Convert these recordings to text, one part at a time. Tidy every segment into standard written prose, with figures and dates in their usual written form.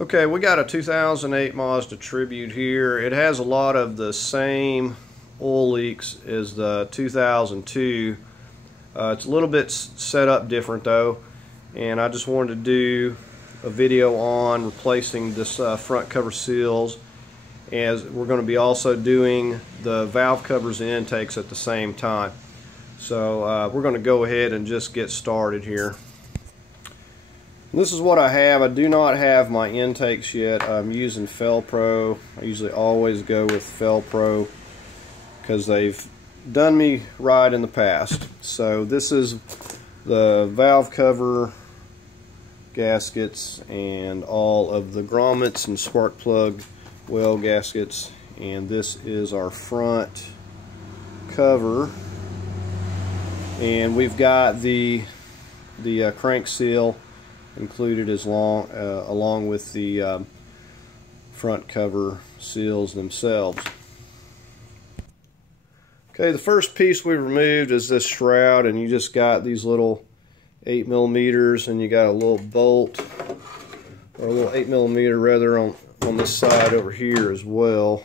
Okay, we got a 2008 Mazda Tribute here. It has a lot of the same oil leaks as the 2002. It's a little bit set up different though, and I just wanted to do a video on replacing this front cover seals, as we're going to be also doing the valve covers and intakes at the same time. So we're going to go ahead and just get started here. This is what I have. I do not have my intakes yet. I'm using Fel-Pro. I usually always go with Fel-Pro because they've done me right in the past. So this is the valve cover, gaskets, and all of the grommets and spark plug well gaskets. And this is our front cover. And we've got the crank seal included along with the front cover seals themselves. Okay, the first piece we removed is this shroud, and you just got these little 8mm, and you got a little bolt, or a little 8mm rather, on this side over here as well.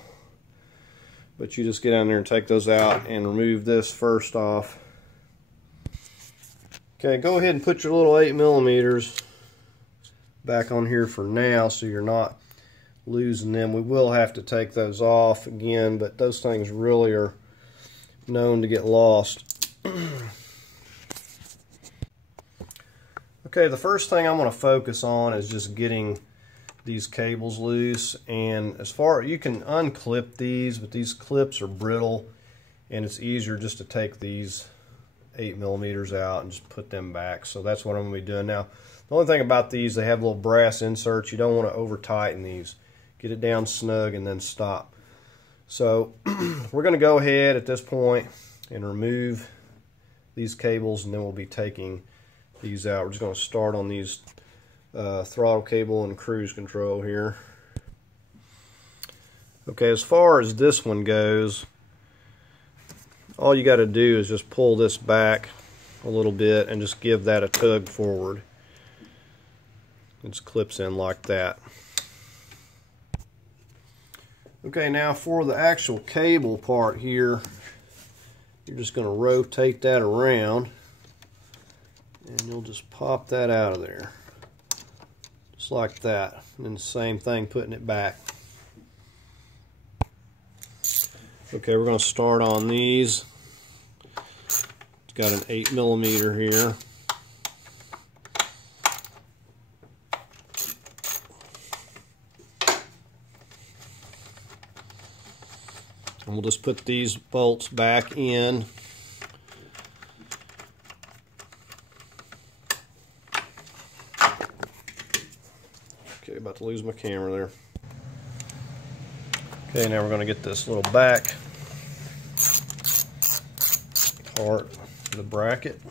But you just get down there and take those out and remove this first off. Okay, go ahead and put your little 8mm back on here for now so you're not losing them. We will have to take those off again, but those things really are known to get lost. Okay, the first thing I'm going to focus on is just getting these cables loose, and as far you can unclip these, but these clips are brittle and it's easier just to take these 8mm out and just put them back. So that's what I'm going to be doing now. The only thing about these, they have little brass inserts. You don't want to over tighten these. Get it down snug and then stop. So we're going to go ahead at this point and remove these cables, and then we'll be taking these out. We're just going to start on these throttle cable and cruise control here. Okay, as far as this one goes, all you got to do is just pull this back a little bit and just give that a tug forward. It just clips in like that. Okay, now for the actual cable part here, you're just going to rotate that around, and you'll just pop that out of there. Just like that. And then the same thing, putting it back. Okay, we're going to start on these. It's got an 8mm here. And we'll just put these bolts back in. Okay, about to lose my camera there. Okay, now we're going to get this little back part of the bracket.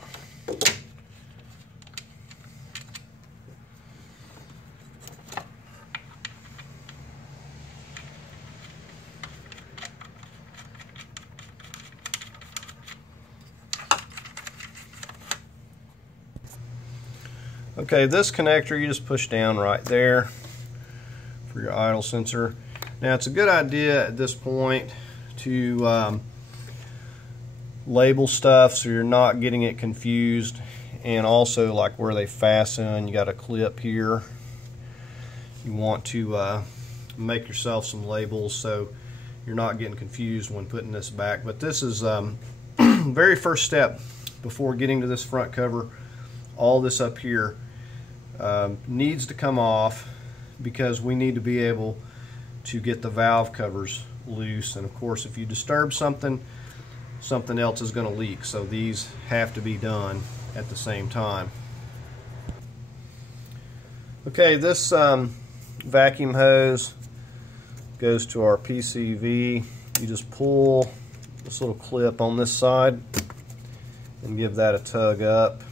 Okay, this connector you just push down right there for your idle sensor. Now it's a good idea at this point to label stuff so you're not getting it confused, and also like where they fasten, you got a clip here. You want to make yourself some labels so you're not getting confused when putting this back. But this is very first step before getting to this front cover. All this up here needs to come off because we need to be able to get the valve covers loose, and of course if you disturb something else is going to leak, so these have to be done at the same time. Okay, this vacuum hose goes to our PCV. You just pull this little clip on this side and give that a tug up.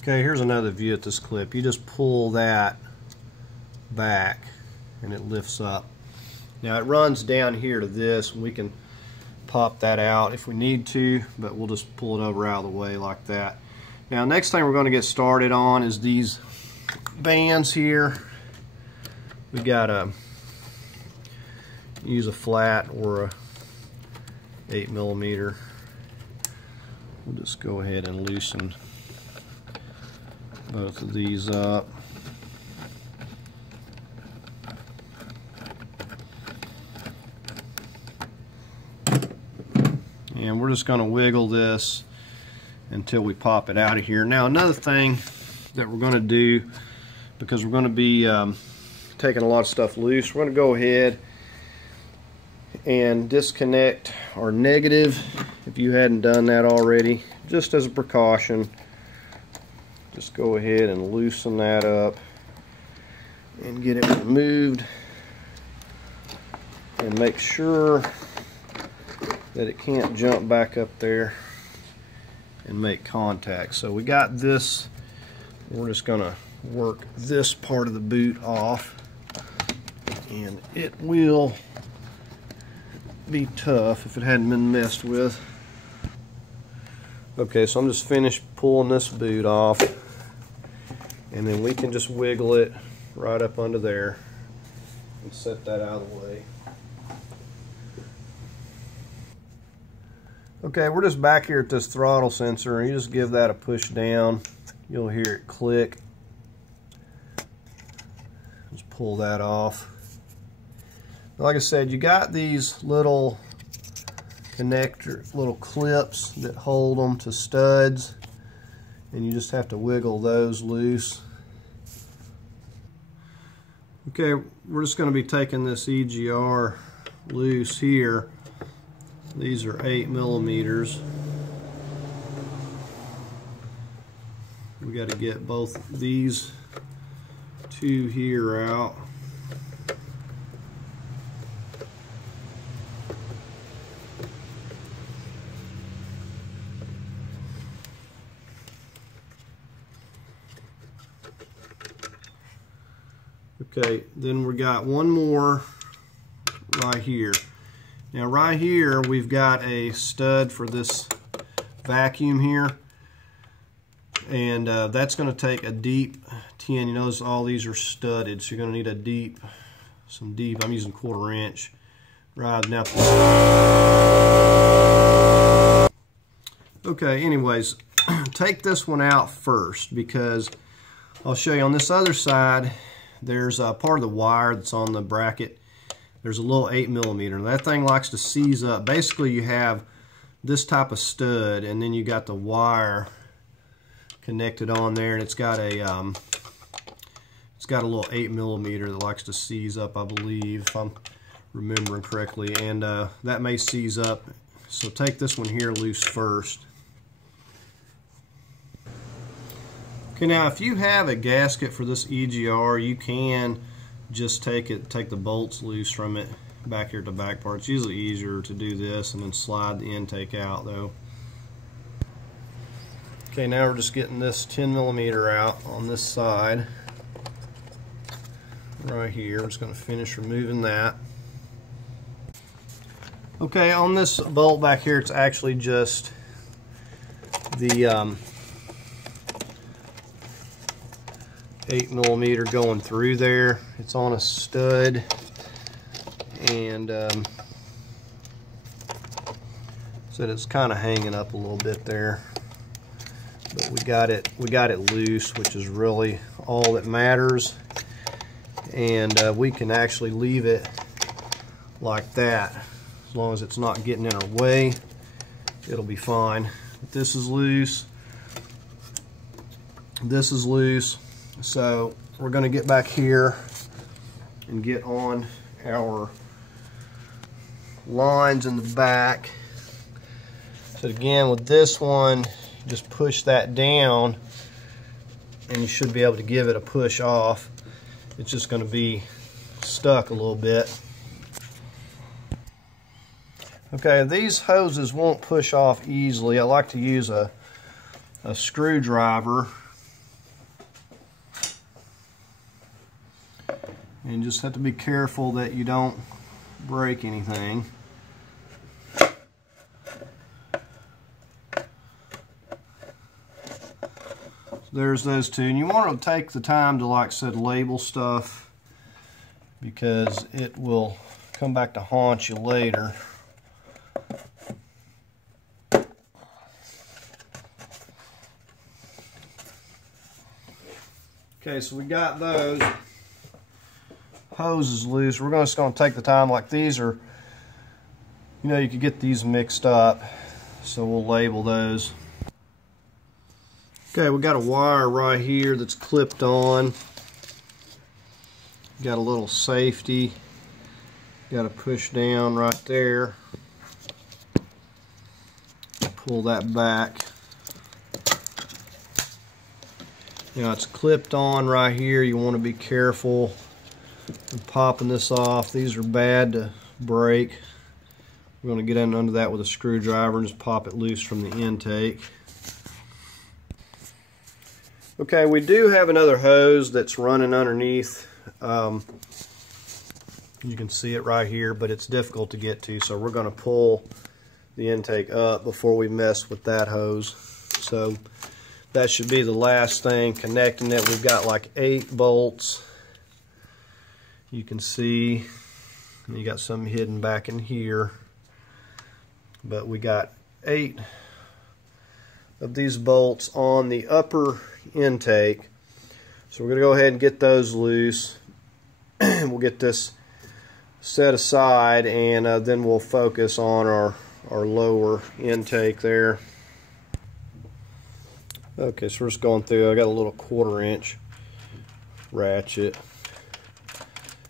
Okay, here's another view at this clip. You just pull that back and it lifts up. Now it runs down here to this, and we can pop that out if we need to, but we'll just pull it over out of the way like that. Now next thing we're going to get started on is these bands here. We got to use a flat or a 8mm. We'll just go ahead and loosen both of these up. And we're just going to wiggle this until we pop it out of here. Now another thing that we're going to do, because we're going to be taking a lot of stuff loose, we're going to go ahead and disconnect our negative, if you hadn't done that already, just as a precaution. Just go ahead and loosen that up and get it removed, and make sure that it can't jump back up there and make contact. So we got this. We're just gonna work this part of the boot off, and it will be tough if it hadn't been messed with. Okay, so I'm just finished pulling this boot off, and then we can just wiggle it right up under there and set that out of the way. Okay, we're just back here at this throttle sensor, and you just give that a push down. You'll hear it click. Just pull that off. Like I said, you got these little connector, little clips that hold them to studs, and you just have to wiggle those loose. Okay, we're just going to be taking this EGR loose here. These are 8mm. We got to get both these two here out. Okay, then we got one more right here. Now right here we've got a stud for this vacuum here, and that's going to take a deep 10. You notice all these are studded, so you're going to need a deep, I'm using 1/4 inch. Right now. Okay, anyways, take this one out first, because I'll show you on this other side. There's a part of the wire that's on the bracket. There's a little 8mm. That thing likes to seize up. Basically, you have this type of stud, and then you got the wire connected on there, and it's got a little 8mm that likes to seize up, I believe, if I'm remembering correctly, and that may seize up. So take this one here loose first. Okay, now if you have a gasket for this EGR, you can just take the bolts loose from it back here at the back part. It's usually easier to do this and then slide the intake out though. Okay, now we're just getting this 10mm out on this side right here. I'm just going to finish removing that. Okay, on this bolt back here, it's actually just the 8mm going through there. It's on a stud, and so it's kind of hanging up a little bit there, but we got it loose, which is really all that matters, and we can actually leave it like that as long as it's not getting in our way. It'll be fine. But this is loose, this is loose. So we're going to get back here and get on our lines in the back. So again, with this one, just push that down and you should be able to give it a push off. It's just going to be stuck a little bit. Okay, these hoses won't push off easily. I like to use a screwdriver. And you just have to be careful that you don't break anything. there's those two. And you want to take the time to, like I said, label stuff, because it will come back to haunt you later. Okay, so we got those hoses loose. We're just going to take the time, like these are, you know, you could get these mixed up, so we'll label those. Okay, we got a wire right here that's clipped on. Got a little safety. Got to push down right there. Pull that back. Now it's clipped on right here. You want to be careful of popping this off. These are bad to break. We're going to get in under that with a screwdriver and just pop it loose from the intake. Okay, we do have another hose that's running underneath. You can see it right here, but it's difficult to get to, so we're going to pull the intake up before we mess with that hose. So that should be the last thing connecting it. We've got like 8 bolts. You can see you got some hidden back in here, but we got 8 of these bolts on the upper intake. So we're going to go ahead and get those loose. We'll get this set aside, and then we'll focus on our lower intake there. Okay, so we're just going through. I got a little 1/4 inch ratchet.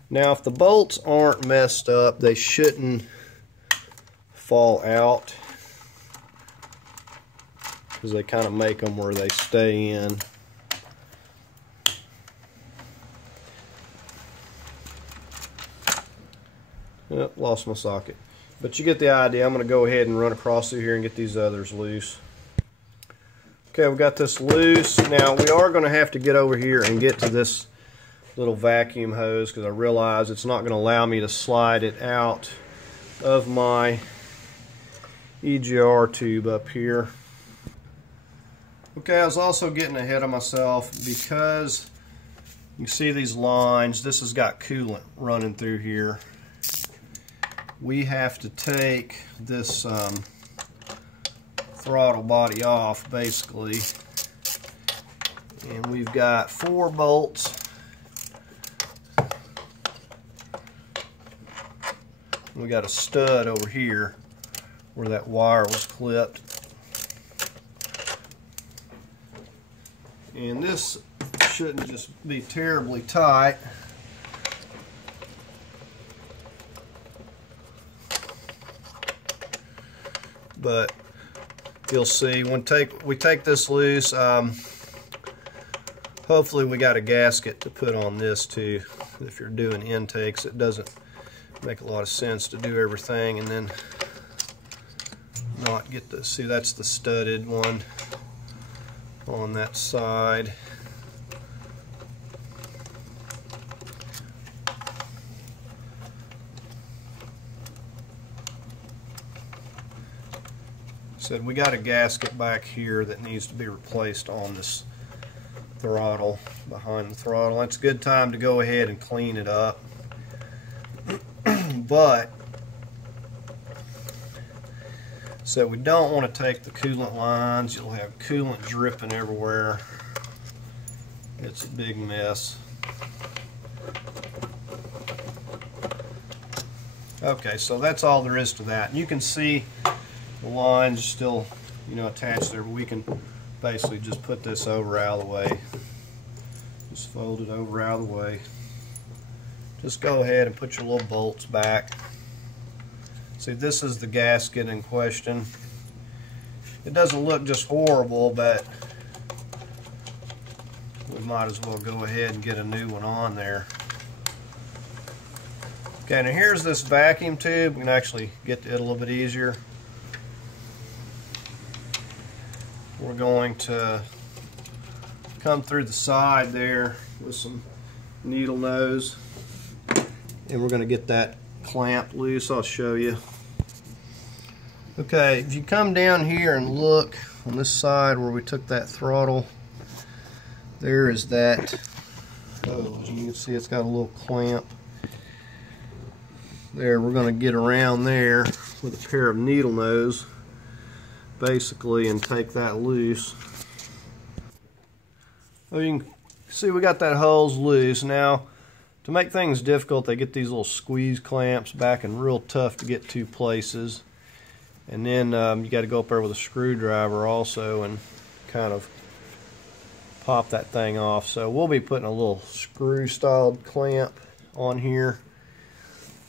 Now if the bolts aren't messed up, they shouldn't fall out, because they kind of make them where they stay in. Yep, lost my socket. But you get the idea. I'm going to go ahead and run across through here and get these others loose. Okay, we've got this loose. Now we are going to have to get over here and get to this little vacuum hose, because I realize it's not going to allow me to slide it out of my Egr tube up here. Okay, I was also getting ahead of myself, because you see these lines. This has got coolant running through here. We have to take this throttle body off, basically, and we've got 4 bolts. We got a stud over here where that wire was clipped, and this shouldn't just be terribly tight. But you'll see when we take this loose, hopefully we got a gasket to put on this too. If you're doing intakes, it doesn't make a lot of sense to do everything and then not get the, see, that's the studded one on that side. Said we got a gasket back here that needs to be replaced on this throttle, behind the throttle. It's a good time to go ahead and clean it up. But so we don't want to take the coolant lines. You'll have coolant dripping everywhere. It's a big mess. Okay, so that's all there is to that. And you can see the lines are still, you know, attached there, but we can basically just put this over out of the way. Just fold it over out of the way. Just go ahead and put your little bolts back. See, this is the gasket in question. It doesn't look just horrible, but we might as well go ahead and get a new one on there. Okay, now here's this vacuum tube. We can actually get to it a little bit easier. We're going to come through the side there with some needle nose, and we're going to get that clamped loose. I'll show you. Okay, if you come down here and look on this side where we took that throttle there is that. Oh, as you can see, it's got a little clamp there. We're going to get around there with a pair of needle nose basically and take that loose. So you can see we got that hose loose. Now, to make things difficult, they get these little squeeze clamps back and real tough to get to places. And then you got to go up there with a screwdriver also and kind of pop that thing off. So we'll be putting a little screw styled clamp on here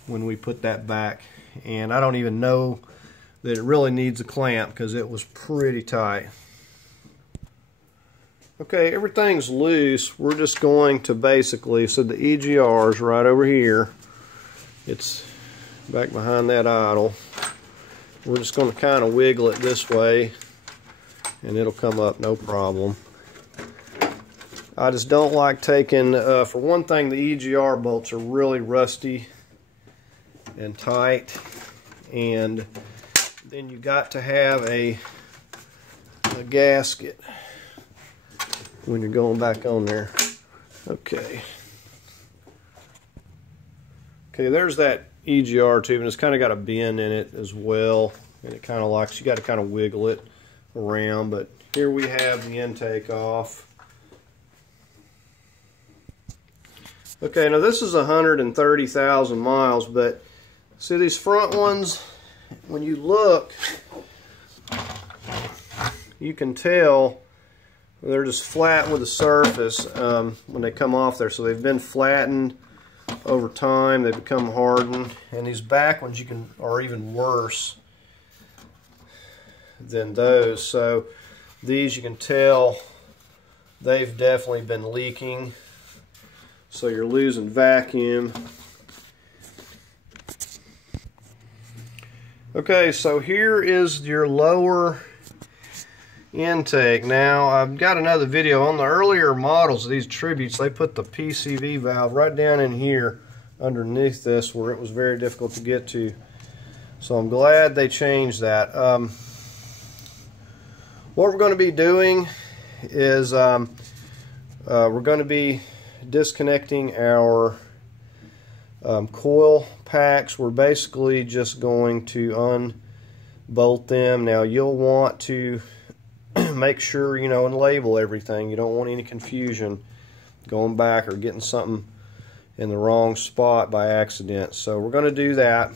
when we put that back. And I don't even know that it really needs a clamp because it was pretty tight. Okay, everything's loose. We're just going to basically, so the EGR is right over here. It's back behind that idle. We're just going to kind of wiggle it this way and it'll come up no problem. I just don't like taking, for one thing, the EGR bolts are really rusty and tight, and then you got to have a gasket when you're going back on there. Okay, there's that EGR tube, and it's kind of got a bend in it as well, and it kind of likes, you got to kind of wiggle it around. But here we have the intake off. Okay, now this is 130,000 miles, but see these front ones, when you look, you can tell they're just flat with the surface when they come off there. So they've been flattened over time, they've become hardened. And these back ones are even worse than those. So these, you can tell they've definitely been leaking. So you're losing vacuum. Okay, so here is your lower intake. Now, I've got another video on the earlier models of these Tributes. They put the Pcv valve right down in here underneath this where it was very difficult to get to. So I'm glad they changed that. What we're going to be doing is we're going to be disconnecting our coil packs. We're basically just going to unbolt them. Now you'll want to make sure, you know, and label everything. You don't want any confusion going back or getting something in the wrong spot by accident. So we're going to do that,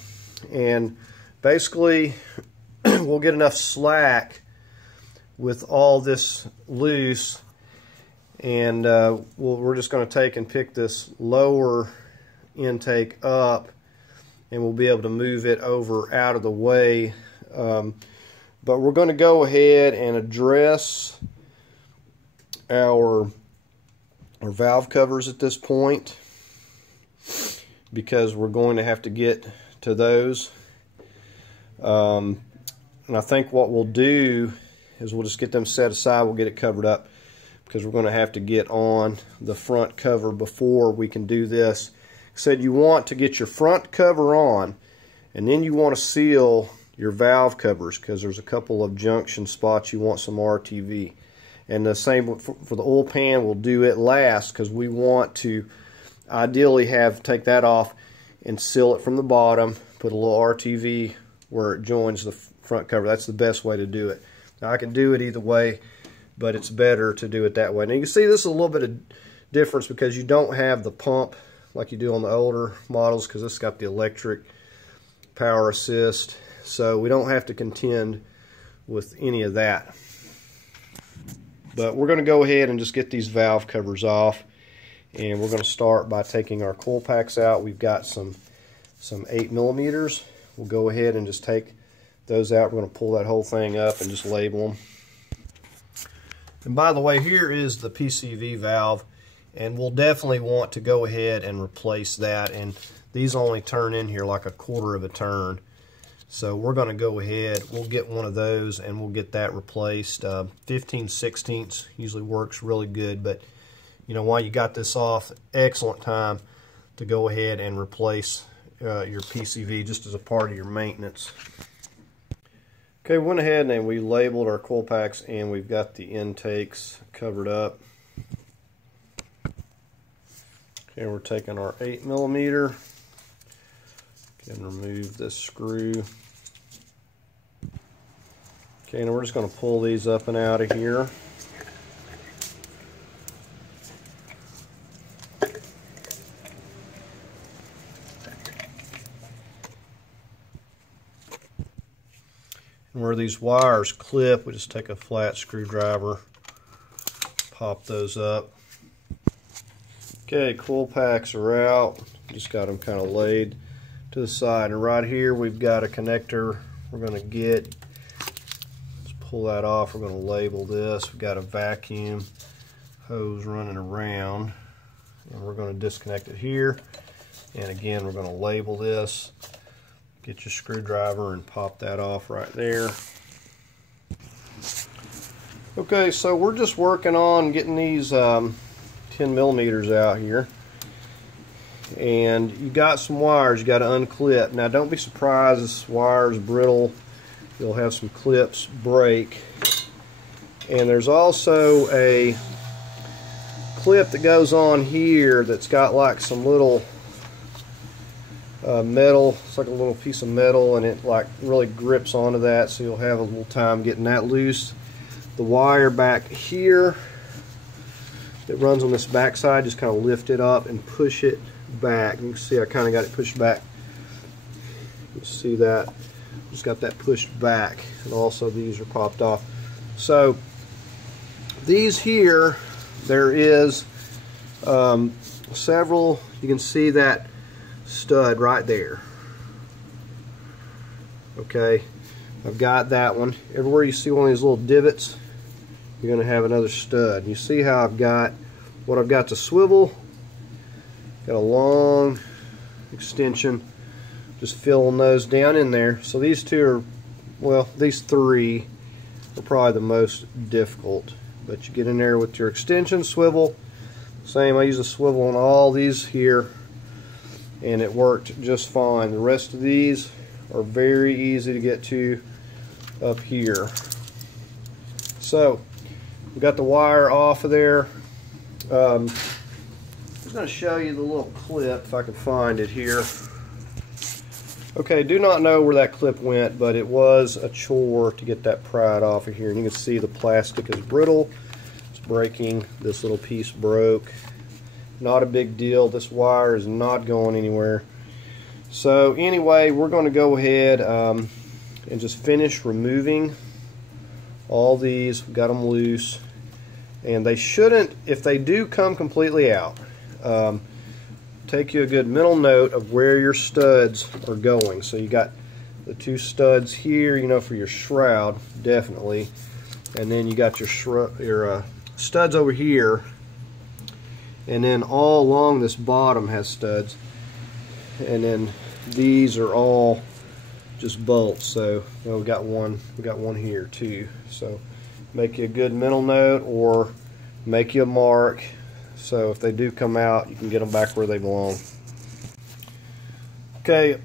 and basically we'll get enough slack with all this loose, and we're just going to take and pick this lower intake up, and we'll be able to move it over out of the way. But we're going to go ahead and address our valve covers at this point, because we're going to have to get to those. And I think what we'll do is we'll just get them set aside. We'll get it covered up, because we're going to have to get on the front cover before we can do this. I said you want to get your front cover on, and then you want to seal your valve covers, because there's a couple of junction spots you want some RTV. And the same for the oil pan, we'll do it last, because we want to ideally take that off and seal it from the bottom, put a little RTV where it joins the front cover. That's the best way to do it. Now I can do it either way, but it's better to do it that way. Now you can see this is a little bit of difference, because you don't have the pump like you do on the older models, because this has got the electric power assist. So we don't have to contend with any of that. But we're going to go ahead and just get these valve covers off, and we're going to start by taking our coil packs out. We've got some 8mm. We'll go ahead and just take those out. We're going to pull that whole thing up and just label them. And by the way, here is the Pcv valve, and we'll definitely want to go ahead and replace that. And these only turn in here like a quarter of a turn. So we're going to go ahead, we'll get one of those and we'll get that replaced. 15/16 usually works really good, but you know, while you got this off, excellent time to go ahead and replace your PCV just as a part of your maintenance. Okay, we went ahead and we labeled our coil packs, and we've got the intakes covered up. Okay, we're taking our 8mm and remove this screw. Okay, now we're just going to pull these up and out of here. And where these wires clip, we just take a flat screwdriver, pop those up. Okay, coil packs are out. Just got them kind of laid to the side. And right here we've got a connector we're going to get. Let's pull that off. We're going to label this. We've got a vacuum hose running around. And we're going to disconnect it here. And again, we're going to label this. Get your screwdriver and pop that off right there. Okay, so we're just working on getting these 10mm out here. And you got some wires you got to unclip. Now don't be surprised, this wire is brittle. You'll have some clips break. And there's also a clip that goes on here that's got like some little metal. It's like a little piece of metal, and it like really grips onto that, so you'll have a little time getting that loose. The wire back here that runs on this back side, just kind of lift it up and push it back. You can see I kind of got it pushed back. You see that? Just got that pushed back, and also these are popped off. So these here, there is several. You can see that stud right there. Okay, I've got that one. Everywhere you see one of these little divots, you're going to have another stud. You see how I've got what I've got to swivel. Got a long extension, just filling those down in there. So these two are, well, these three are probably the most difficult. But you get in there with your extension, swivel. Same, I use a swivel on all these here, and it worked just fine. The rest of these are very easy to get to up here. So we got the wire off of there. I'm just going to show you the little clip if I can find it here. Okay, do not know where that clip went, but it was a chore to get that pried off of here. And you can see the plastic is brittle. It's breaking. This little piece broke. Not a big deal. This wire is not going anywhere. So anyway, we're going to go ahead and just finish removing all these. We've got them loose, and they shouldn't, if they do come completely out, take you a good mental note of where your studs are going. So you got the two studs here, you know, for your shroud, definitely, and then you got your studs over here, and then all along this bottom has studs, and then these are all just bolts. So well, we got one here too. So make you a good mental note, or make you a mark, so if they do come out, you can get them back where they belong. Okay,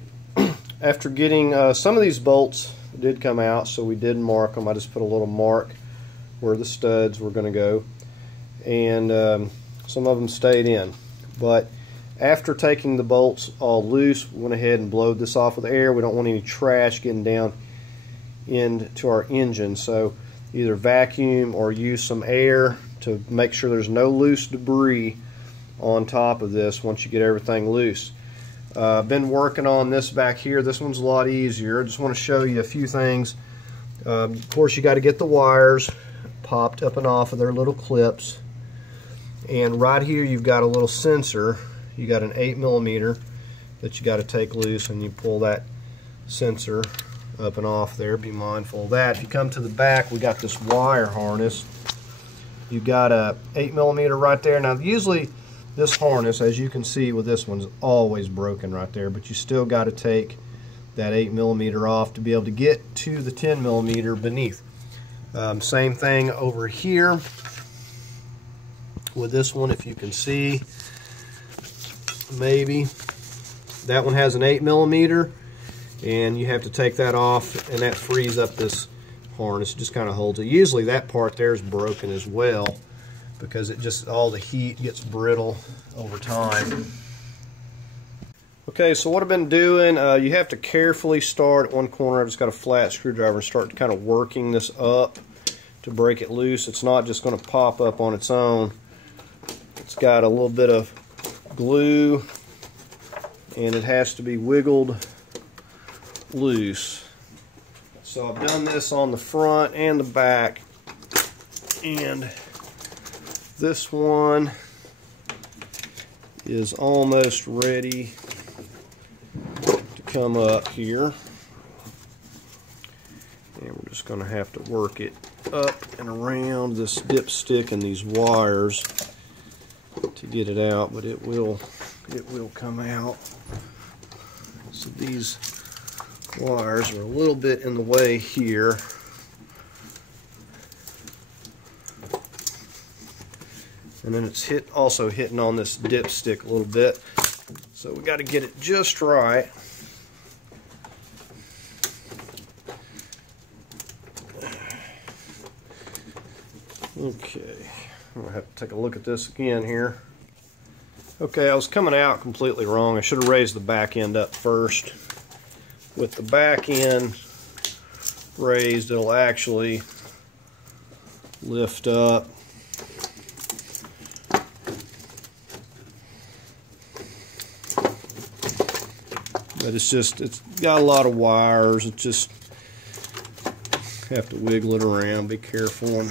after getting some of these bolts did come out, so we did mark them. I just put a little mark where the studs were going to go, and some of them stayed in. But after taking the bolts all loose, we went ahead and blowed this off with air. We don't want any trash getting down into our engine, so either vacuum or use some air to make sure there's no loose debris on top of this once you get everything loose. I've been working on this back here. This one's a lot easier. I just want to show you a few things. Of course, you got to get the wires popped up and off of their little clips. And right here you've got a little sensor. You got an 8mm that you got to take loose, and you pull that sensor up and off there. Be mindful of that. If you come to the back, we got this wire harness. You've got a 8mm right there. Now usually this harness, as you can see with this one, is always broken right there, but you still got to take that 8mm off to be able to get to the 10mm beneath. Same thing over here with this one. If you can see, maybe that one has an 8mm, and you have to take that off, and that frees up this harness. It just kind of holds it. Usually that part there is broken as well, because it just, all the heat gets brittle over time. Okay, so what I've been doing, you have to carefully start at one corner. I've just got a flat screwdriver and start kind of working this up to break it loose. It's not just going to pop up on its own. It's got a little bit of glue and it has to be wiggled loose. So I've done this on the front and the back, and this one is almost ready to come up here, and we're just going to have to work it up and around this dipstick and these wires to get it out, but it will come out. So these wires are a little bit in the way here. And then it's also hitting on this dipstick a little bit. So we got to get it just right. Okay, I'm going to have to take a look at this again here. Okay, I was coming out completely wrong. I should have raised the back end up first. With the back end raised, it'll actually lift up. But it's got a lot of wires. It just have to wiggle it around, be careful, and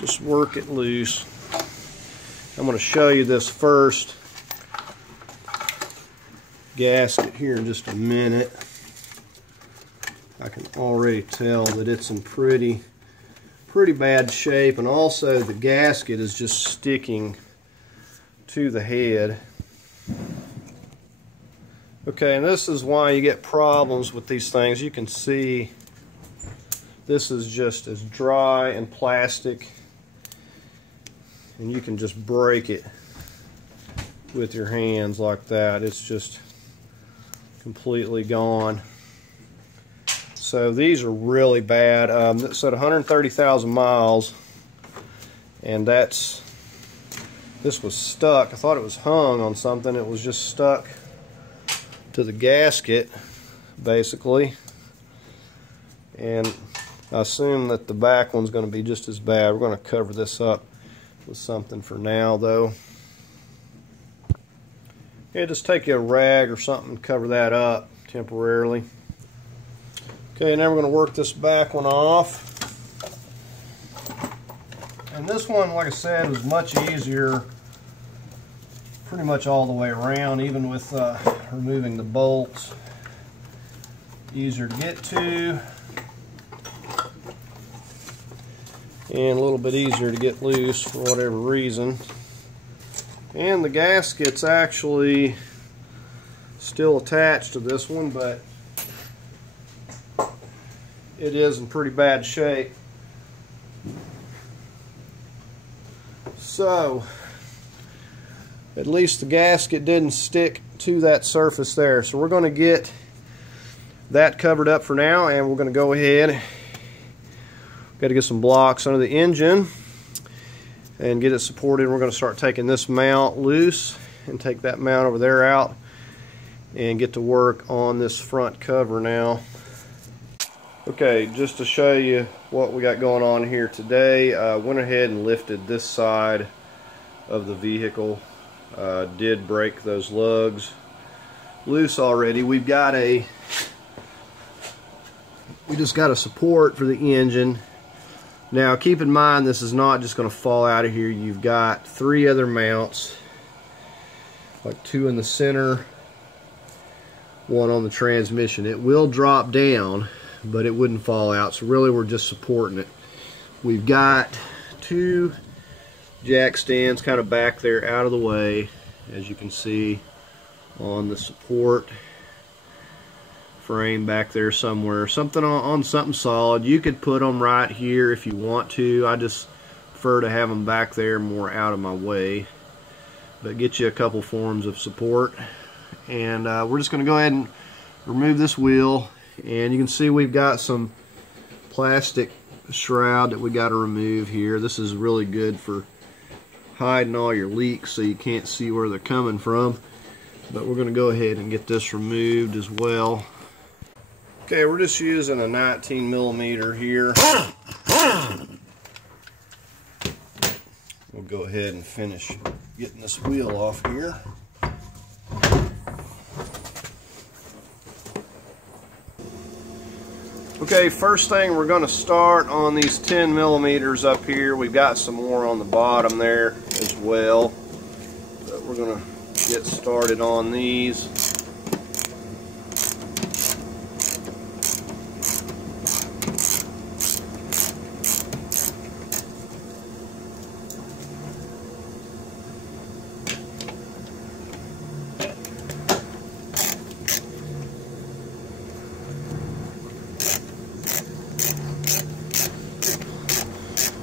just work it loose. I'm going to show you this first gasket here in just a minute. I can already tell that it's in pretty bad shape, and also the gasket is just sticking to the head. Okay, and this is why you get problems with these things. You can see this is just as dry and plastic, and you can just break it with your hands like that. It's just completely gone. So these are really bad. It's at 130,000 miles, and this was stuck. I thought it was hung on something. It was just stuck to the gasket, basically. And I assume that the back one's going to be just as bad. We're going to cover this up with something for now, though. Yeah, just take you a rag or something and cover that up temporarily. Okay, now we're going to work this back one off. And this one, like I said, was much easier pretty much all the way around, even with removing the bolts. Easier to get to, and a little bit easier to get loose for whatever reason. And the gasket's actually still attached to this one, but it is in pretty bad shape. So at least the gasket didn't stick to that surface there. So we're going to get that covered up for now, and we're going to go ahead. Got to get some blocks under the engine and get it supported. We're going to start taking this mount loose and take that mount over there out and get to work on this front cover now. Okay, just to show you what we got going on here today, went ahead and lifted this side of the vehicle. Did break those lugs loose already. We just got a support for the engine. Now keep in mind, this is not just going to fall out of here. You've got 3 other mounts, like 2 in the center, 1 on the transmission. It will drop down, but it wouldn't fall out, so really we're just supporting it. We've got 2 jack stands kind of back there out of the way, as you can see on the support frame back there somewhere. Something on something solid. You could put them right here if you want to. I just prefer to have them back there more out of my way, but get you a couple forms of support. And we're just going to go ahead and remove this wheel, and you can see we've got some plastic shroud that we got to remove here. This is really good for hiding all your leaks so you can't see where they're coming from. But we're going to go ahead and get this removed as well. Okay, we're just using a 19mm here. We'll go ahead and finish getting this wheel off here. Okay, first thing we're going to start on these 10mm up here. We've got some more on the bottom there as well. But we're going to get started on these.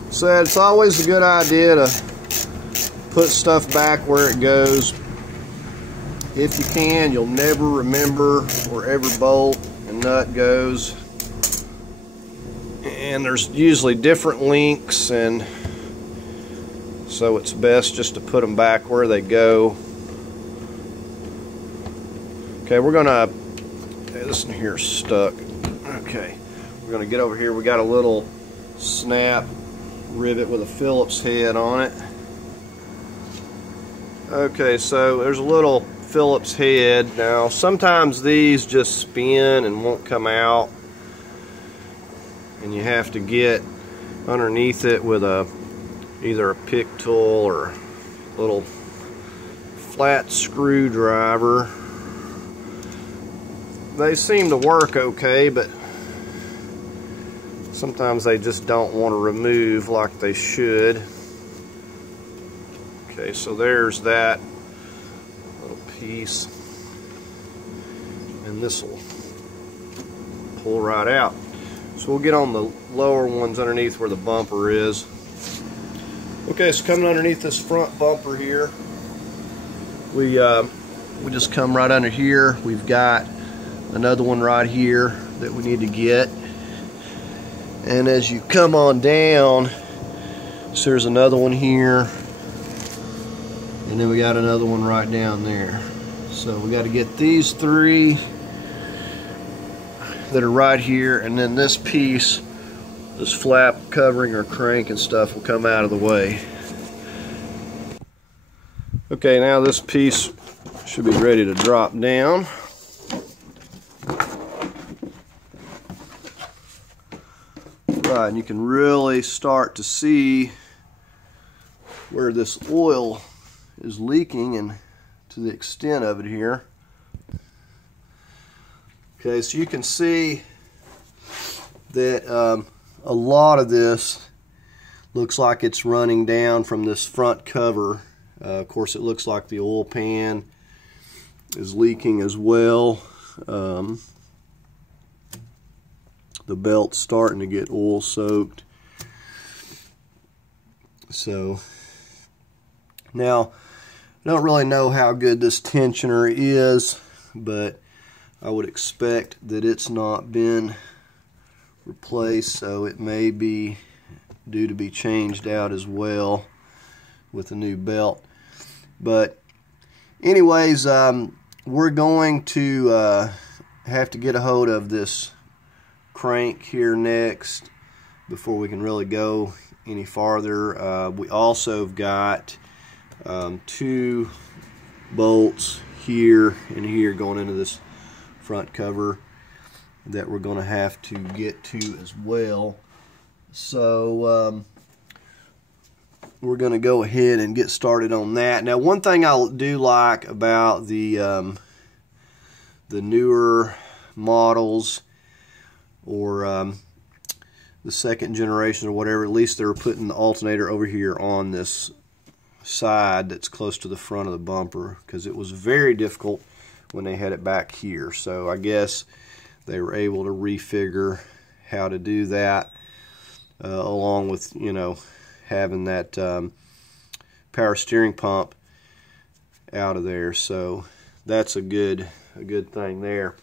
So it's always a good idea to put stuff back where it goes. If you can, you'll never remember where every bolt and nut goes. And there's usually different links, and so it's best just to put them back where they go. Okay, we're gonna, this one here is stuck. Okay, we're gonna get over here. We got a little snap rivet with a Phillips head on it. Okay, so there's a little Phillips head. Now sometimes these just spin and won't come out, and you have to get underneath it with either a pick tool or a little flat screwdriver. They seem to work okay, but sometimes they just don't want to remove like they should. Okay, so there's that little piece, and this will pull right out. So we'll get on the lower ones underneath where the bumper is. Okay, so coming underneath this front bumper here, we just come right under here. We've got another one right here that we need to get. And as you come on down, so there's another one here, and then we got another one right down there. So we got to get these three that are right here, and then this piece, this flap covering our crank and stuff, will come out of the way. Okay, now this piece should be ready to drop down. Right, and you can really start to see where this oil is leaking, and to the extent of it here. Okay, so you can see that a lot of this looks like it's running down from this front cover. Of course, it looks like the oil pan is leaking as well. The belt's starting to get oil soaked. So now I don't really know how good this tensioner is, but I would expect that it's not been replaced, so it may be due to be changed out as well with a new belt. But anyways, we're going to have to get a hold of this crank here next before we can really go any farther. We also have got 2 bolts here and here going into this front cover that we're going to have to get to as well. So we're going to go ahead and get started on that. Now, one thing I do like about the newer models, or the second generation or whatever, at least they were putting the alternator over here on this side that's close to the front of the bumper, because it was very difficult when they had it back here. So I guess they were able to refigure how to do that, along with, you know, having that power steering pump out of there. So that's a good thing there.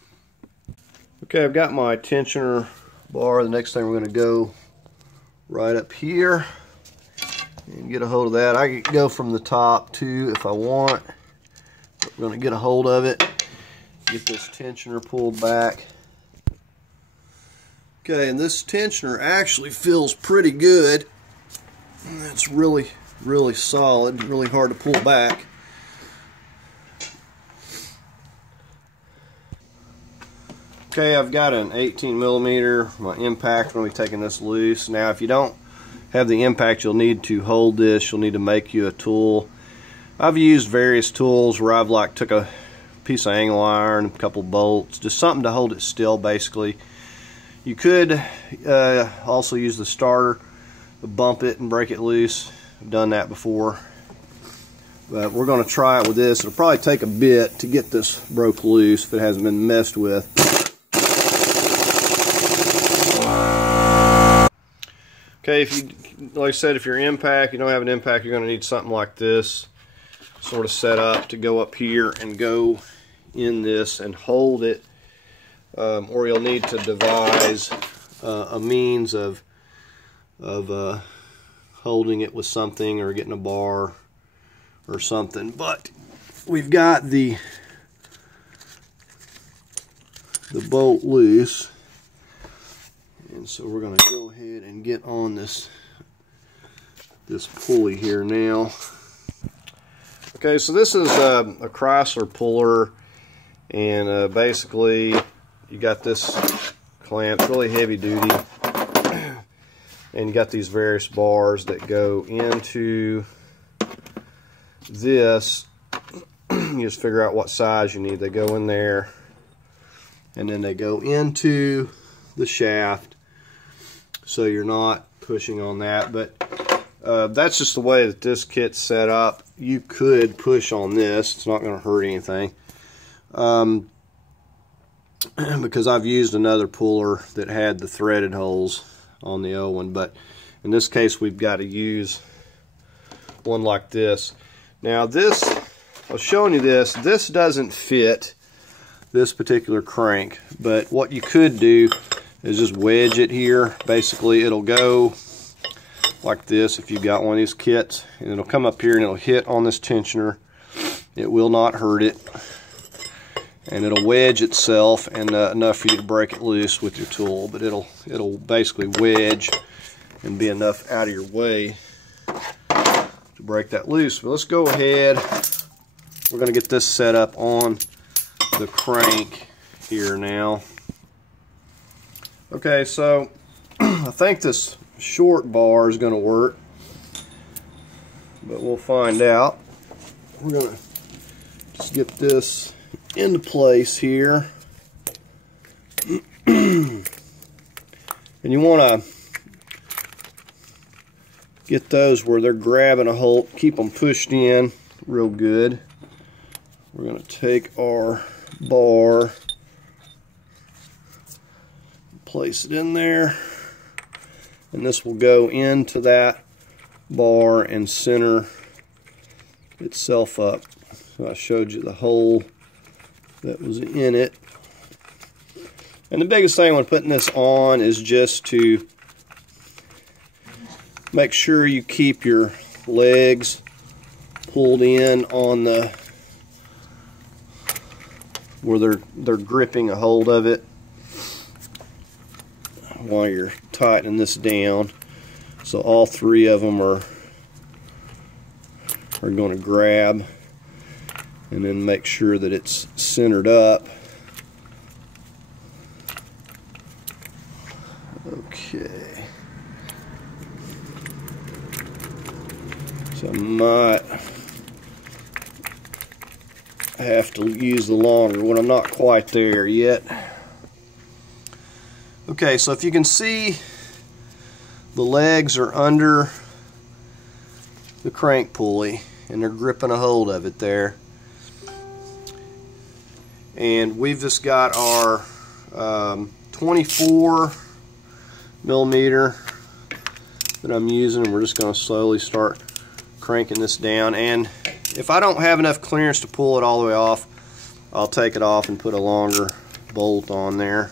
Okay, I've got my tensioner bar. The next thing we're going to go right up here and get a hold of that. I can go from the top too if I want. We're going to get a hold of it, get this tensioner pulled back. Okay, and this tensioner actually feels pretty good. It's really solid, really hard to pull back. Okay, I've got an 18 millimeter, my impact. I'm going to be taking this loose. Now, if you don't have the impact, you'll need to hold this. You'll need to make you a tool. I've used various tools where I've like took a piece of angle iron, a couple bolts, just something to hold it still basically. You could also use the starter, bump it and break it loose. I've done that before. But we're going to try it with this. It'll probably take a bit to get this broke loose if it hasn't been messed with. Okay, if you, like I said, if your impact, you don't have an impact, you're going to need something like this sort of set up to go up here and go in this and hold it. Or you'll need to devise a means of holding it with something or getting a bar or something. But we've got the bolt loose, and so we're going to go ahead and get on this pulley here now. Okay, so this is a Chrysler Puller, and basically you got this clamp, it's really heavy duty, and you got these various bars that go into this. You just figure out what size you need. They go in there, and then they go into the shaft, so you're not pushing on that. But that's just the way that this kit's set up. You could push on this, it's not going to hurt anything. Because I've used another puller that had the threaded holes on the old one, but in this case we've got to use one like this. Now this, I was showing you this doesn't fit this particular crank, but what you could do is just wedge it here. Basically it'll go like this if you've got one of these kits, and it'll come up here and it'll hit on this tensioner. It will not hurt it, and it'll wedge itself, and enough for you to break it loose with your tool. But it'll basically wedge and be enough out of your way to break that loose. But let's go ahead. We're going to get this set up on the crank here now. Okay, so I think this short bar is going to work, but we'll find out. We're going to just get this into place here, and you want to get those where they're grabbing a hold, keep them pushed in real good. We're going to take our bar, place it in there, and this will go into that bar and center itself up. So I showed you the hole that was in it. And the biggest thing when putting this on is just to make sure you keep your legs pulled in on the where they're gripping a hold of it while you're tightening this down. So all three of them are going to grab, and then make sure that it's centered up. Okay. So I might have to use the longer one. I'm not quite there yet. Okay, so if you can see, the legs are under the crank pulley and they're gripping a hold of it there. And we've just got our 24 millimeter that I'm using, and we're just going to slowly start cranking this down. And if I don't have enough clearance to pull it all the way off, I'll take it off and put a longer bolt on there.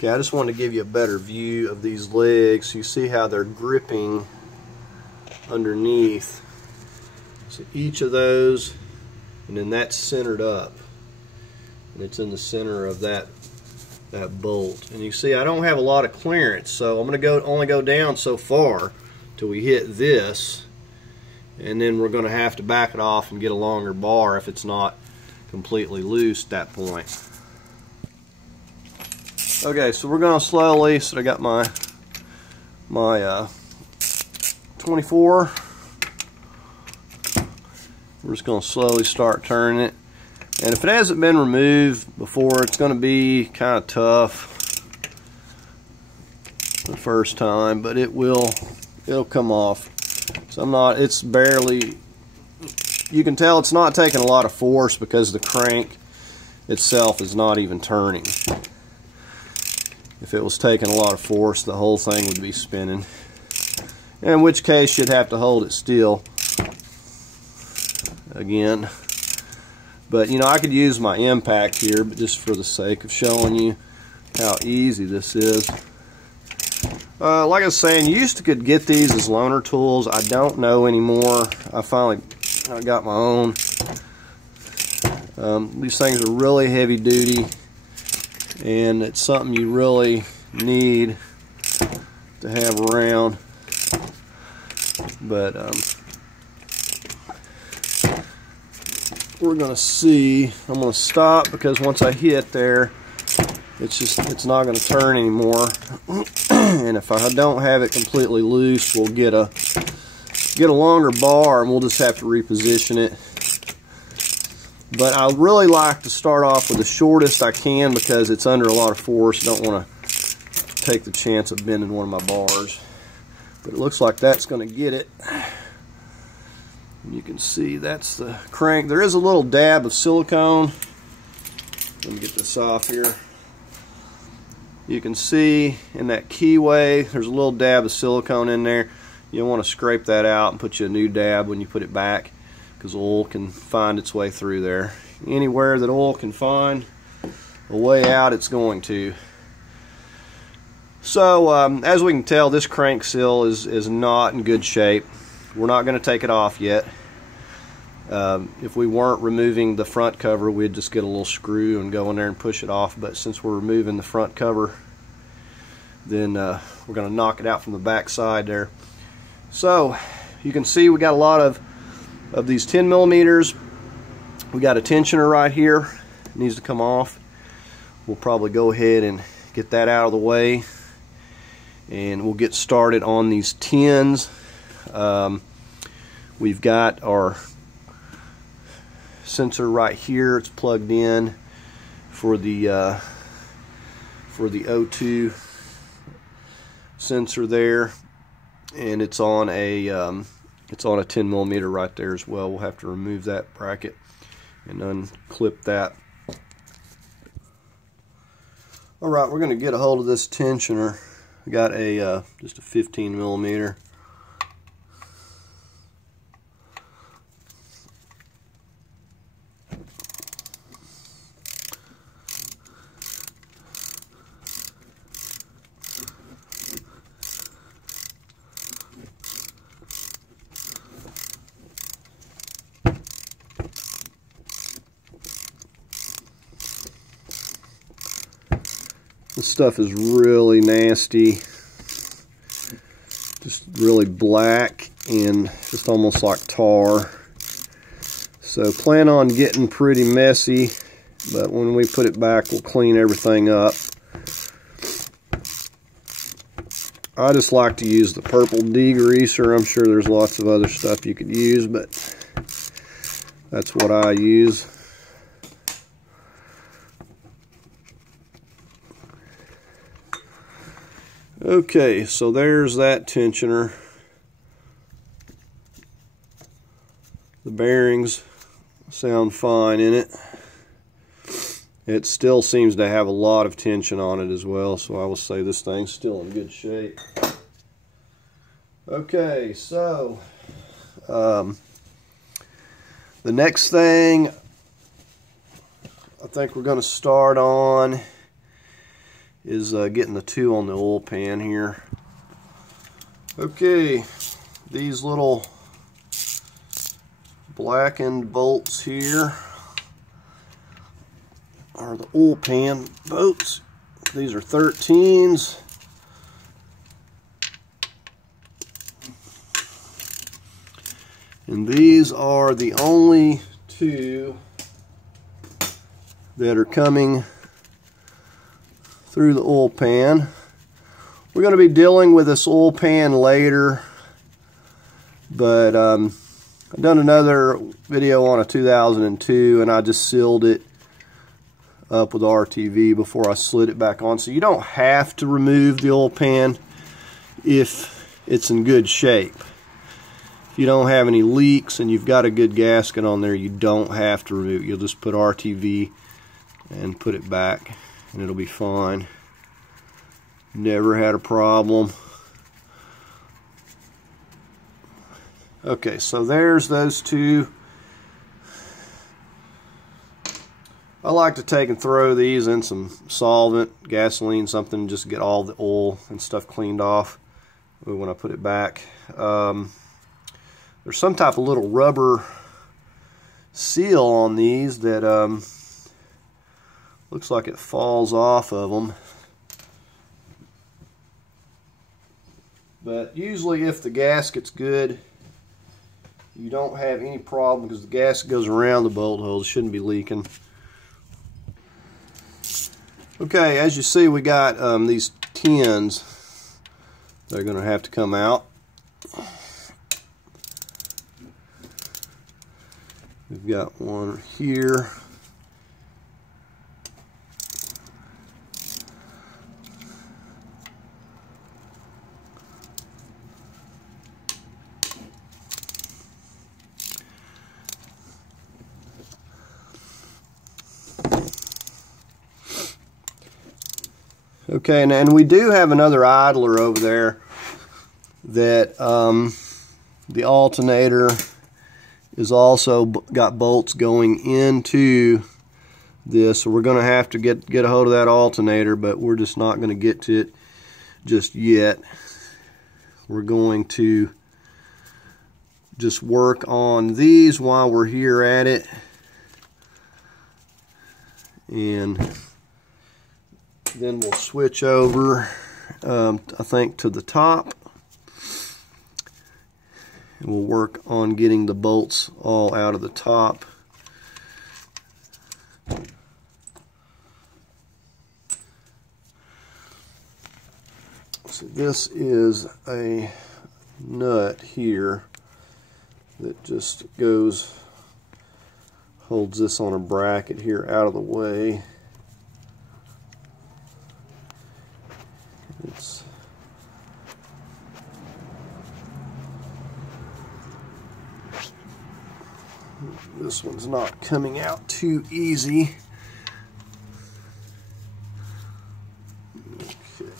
Okay, I just wanted to give you a better view of these legs. You see how they're gripping underneath. So each of those, and then that's centered up, and it's in the center of that bolt. And you see I don't have a lot of clearance, so I'm going to only go down so far till we hit this, and then we're going to have to back it off and get a longer bar if it's not completely loose at that point. Okay, so we're going to slowly, so I got my 24. We're just going to slowly start turning it. And if it hasn't been removed before, it's going to be kind of tough the first time, but it'll come off. So it's barely, you can tell it's not taking a lot of force because the crank itself is not even turning. If it was taking a lot of force, the whole thing would be spinning. In which case, you'd have to hold it still again. But you know, I could use my impact here, but just for the sake of showing you how easy this is. Like I was saying, you used to could get these as loaner tools. I don't know anymore. I got my own. These things are really heavy duty, and it's something you really need to have around. But we're gonna see. I'm gonna stop because once I hit there, it's not gonna turn anymore. And if I don't have it completely loose, we'll get a longer bar, and we'll just have to reposition it. But I really like to start off with the shortest I can because it's under a lot of force. Don't want to take the chance of bending one of my bars. But it looks like that's going to get it. And you can see that's the crank. There is a little dab of silicone. Let me get this off here. You can see in that keyway there's a little dab of silicone in there. You'll want to scrape that out and put you a new dab when you put it back, because oil can find its way through there. Anywhere that oil can find a way out, it's going to. So as we can tell, this crank seal is not in good shape. We're not going to take it off yet. If we weren't removing the front cover, we'd just get a little screw and go in there and push it off. But since we're removing the front cover, then we're going to knock it out from the back side there. So you can see we got a lot of these 10 millimeters. We got a tensioner right here. It needs to come off. We'll probably go ahead and get that out of the way, and we'll get started on these 10s. We've got our sensor right here. It's plugged in for the O2 sensor there, and it's on a 10 millimeter right there as well. We'll have to remove that bracket and unclip that. Alright, we're going to get a hold of this tensioner. I got just a 15 millimeter. This stuff is really nasty, just really black and just almost like tar. So plan on getting pretty messy, but when we put it back, we'll clean everything up. I just like to use the purple degreaser. I'm sure there's lots of other stuff you could use, but that's what I use. Okay, so there's that tensioner. The bearings sound fine in it. It still seems to have a lot of tension on it as well, so I will say this thing's still in good shape. Okay, so the next thing I think we're going to start on is getting the two on the oil pan here. Okay, these little blackened bolts here are the oil pan bolts. These are 13s. And these are the only two that are coming through the oil pan. We're going to be dealing with this oil pan later, but I've done another video on a 2002 and I just sealed it up with RTV before I slid it back on. So you don't have to remove the oil pan if it's in good shape. If you don't have any leaks and you've got a good gasket on there, you don't have to remove it. You'll just put RTV and put it back and it'll be fine. Never had a problem. Okay, so there's those two. I like to take and throw these in some solvent, gasoline, something, just to get all the oil and stuff cleaned off when I put it back. There's some type of little rubber seal on these that looks like it falls off of them. But usually if the gasket's good, you don't have any problem because the gasket goes around the bolt holes. It shouldn't be leaking. Okay, as you see, we got these tins that are going to have to come out. We've got one here. Okay, and we do have another idler over there that the alternator is also got bolts going into this, so we're going to have to get a hold of that alternator, but we're just not going to get to it just yet. We're going to just work on these while we're here at it, and then we'll switch over I think to the top, and we'll work on getting the bolts all out of the top. So this is a nut here that just holds this on a bracket here out of the way. This one's not coming out too easy. Okay.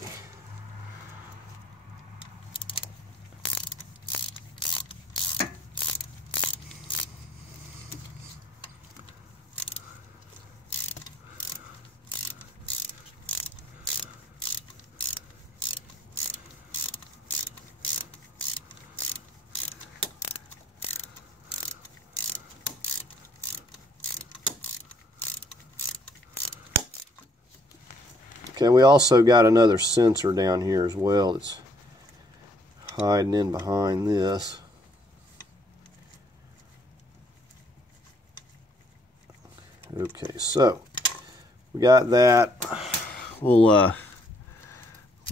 Okay, we also got another sensor down here as well that's hiding in behind this. Okay, so we got that. We're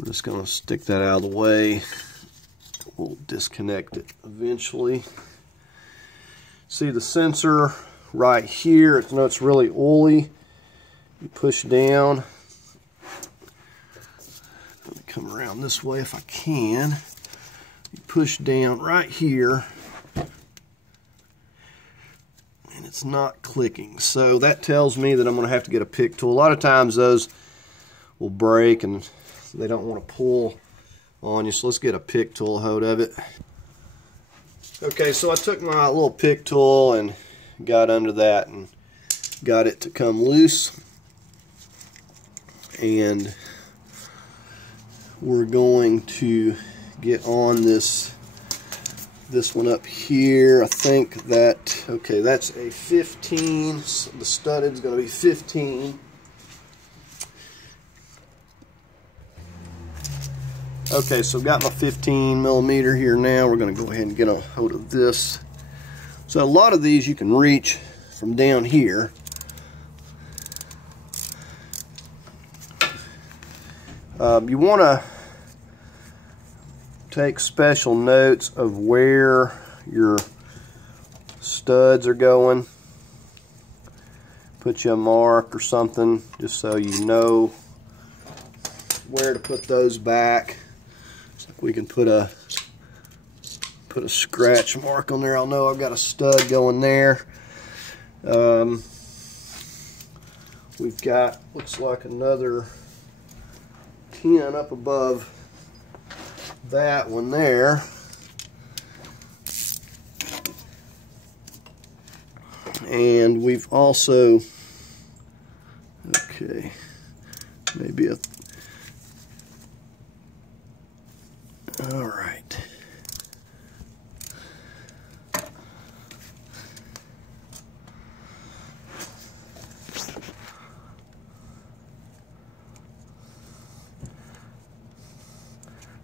just going to stick that out of the way. We'll disconnect it eventually. See the sensor right here? It's really oily. You push down. Come around this way if I can. You push down right here and it's not clicking, so that tells me that I'm going to have to get a pick tool. A lot of times those will break and they don't want to pull on you, so let's get a pick tool hold of it. Okay, so I took my little pick tool and got under that and got it to come loose, and we're going to get on this one up here. I think that, okay, that's a 15, so the studded's going to be 15. Okay, so I've got my 15 millimeter here now. We're going to go ahead and get a hold of this. So a lot of these you can reach from down here. You want to take special notes of where your studs are going. Put you a mark or something just so you know where to put those back. So we can put a scratch mark on there. I'll know I've got a stud going there. We've got, looks like another 10 up above that one there. And we've also, okay, maybe a, all right.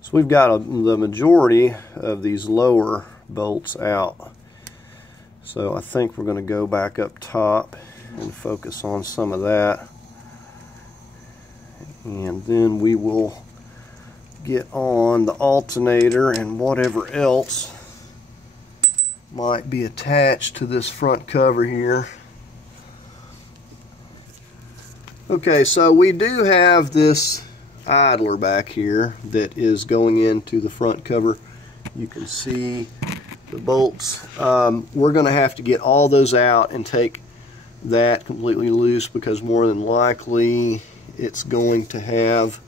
So we've got the majority of these lower bolts out. So I think we're going to go back up top and focus on some of that. And then we will get on the alternator and whatever else might be attached to this front cover here. Okay, so we do have this idler back here that is going into the front cover. You can see the bolts. We're going to have to get all those out and take that completely loose because more than likely it's going to have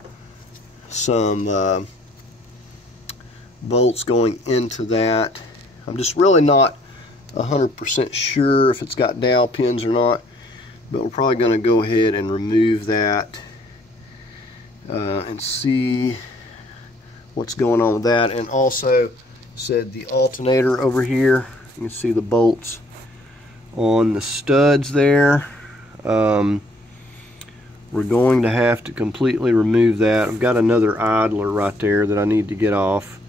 some bolts going into that. I'm just really not 100% sure if it's got dowel pins or not, but we're probably going to go ahead and remove that and see what's going on with that. And also said the alternator over here, you can see the bolts on the studs there. We're going to have to completely remove that. I've got another idler right there that I need to get off,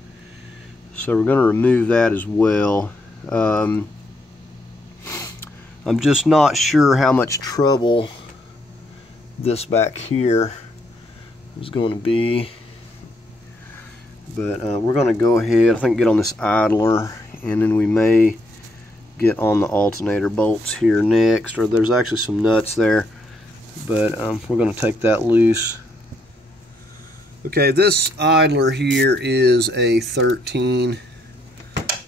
so we're going to remove that as well. I'm just not sure how much trouble this back here is going to be, but we're going to go ahead, I think, get on this idler, and then we may get on the alternator bolts here next, or there's actually some nuts there, but we're going to take that loose. Okay, this idler here is a 13,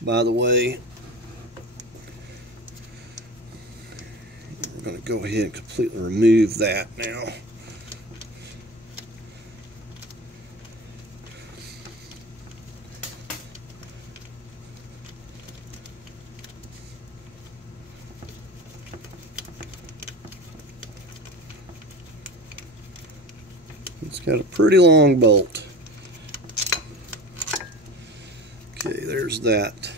by the way. We're going to go ahead and completely remove that now. It's got a pretty long bolt. Okay, there's that.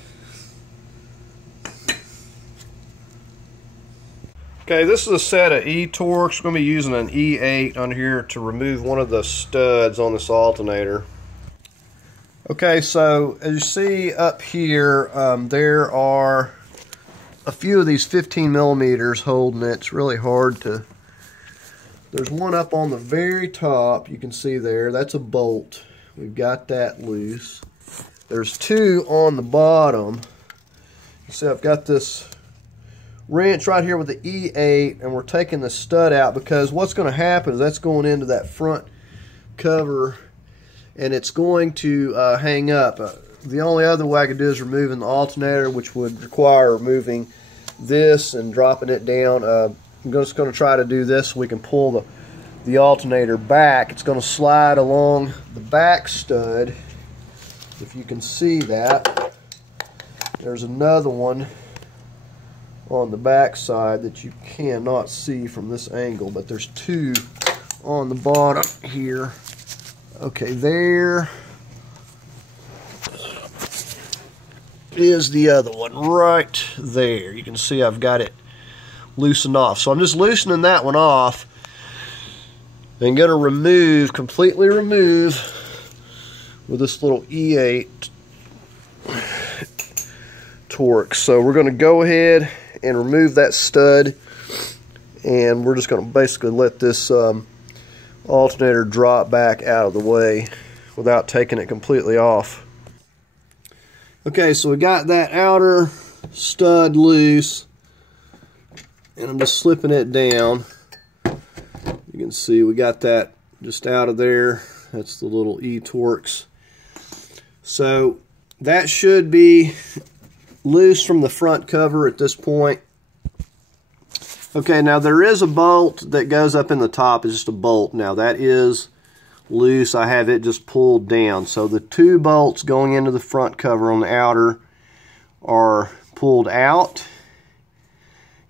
Okay, this is a set of E-Torques. We're going to be using an E8 on here to remove one of the studs on this alternator. Okay, so as you see up here, there are a few of these 15 millimeters holding it. It's really hard to... There's one up on the very top, you can see there, that's a bolt. We've got that loose. There's two on the bottom. You see I've got this wrench right here with the E8, and we're taking the stud out because what's going to happen is that's going into that front cover and it's going to hang up. The only other way I could do is removing the alternator, which would require removing this and dropping it down. I'm just going to try to do this so we can pull the alternator back. It's going to slide along the back stud. If you can see that, there's another one on the back side that you cannot see from this angle, but there's two on the bottom here. Okay, there is the other one right there. You can see I've got it loosened off. So I'm just loosening that one off and going to completely remove with this little E8 Torx. So we're going to go ahead and remove that stud, and we're just going to basically let this alternator drop back out of the way without taking it completely off. Okay, so we got that outer stud loose, and I'm just slipping it down. You can see we got that just out of there. That's the little E-Torx. So that should be loose from the front cover at this point. Okay, now there is a bolt that goes up in the top. It's just a bolt. Now that is loose. I have it just pulled down. So the two bolts going into the front cover on the outer are pulled out,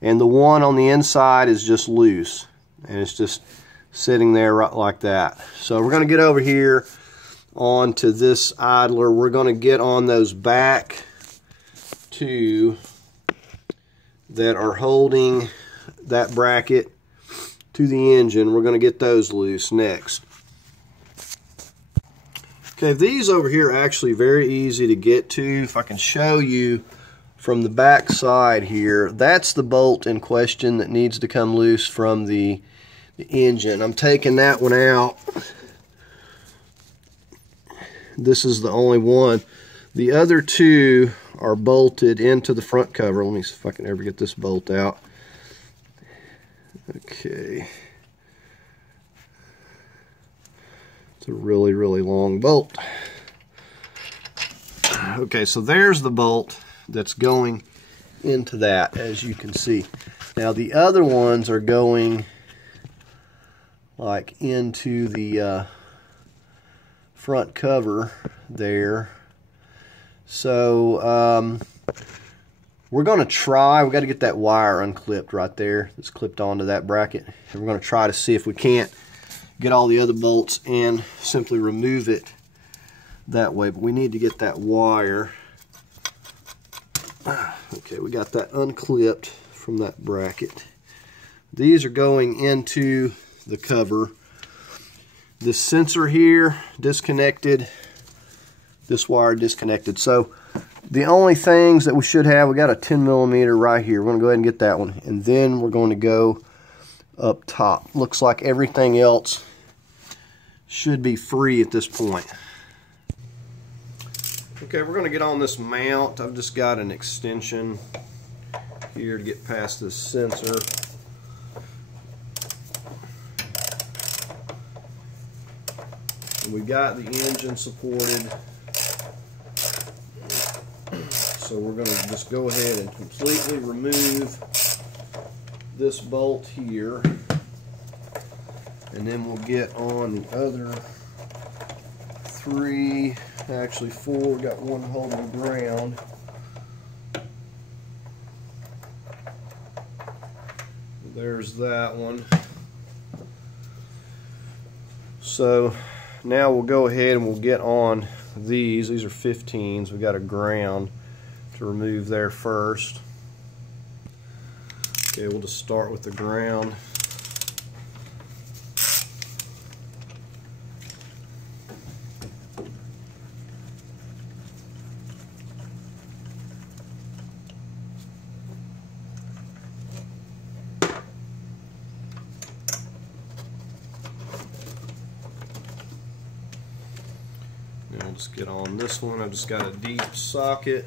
and the one on the inside is just loose, and it's just sitting there right like that. So we're going to get over here onto this idler. We're going to get on those back two that are holding that bracket to the engine. We're going to get those loose next. Okay, these over here are actually very easy to get to. If I can show you from the back side here, that's the bolt in question that needs to come loose from the engine. I'm taking that one out. This is the only one. The other two are bolted into the front cover. Let me see if I can ever get this bolt out. Okay. It's a really, really long bolt. Okay, so there's the bolt that's going into that, as you can see. Now the other ones are going like into the front cover there. So we're going to try, we've got to get that wire unclipped right there that's clipped onto that bracket. And we're going to try to see if we can't get all the other bolts and simply remove it that way. But we need to get that wire. Okay, we got that unclipped from that bracket. These are going into the cover. This sensor here disconnected, this wire disconnected. So the only things that we should have, we got a 10mm right here. We're going to go ahead and get that one, and then we're going to go up top. Looks like everything else should be free at this point. Okay, we're going to get on this mount. I've just got an extension here to get past this sensor. And we got the engine supported. So we're going to just go ahead and completely remove this bolt here. And then we'll get on the other three, actually four. We got one holding the ground. There's that one. So now we'll go ahead and we'll get on these. These are 15s. We got a ground to remove there first. Okay, we'll just start with the ground. Now we'll just get on this one. I've just got a deep socket.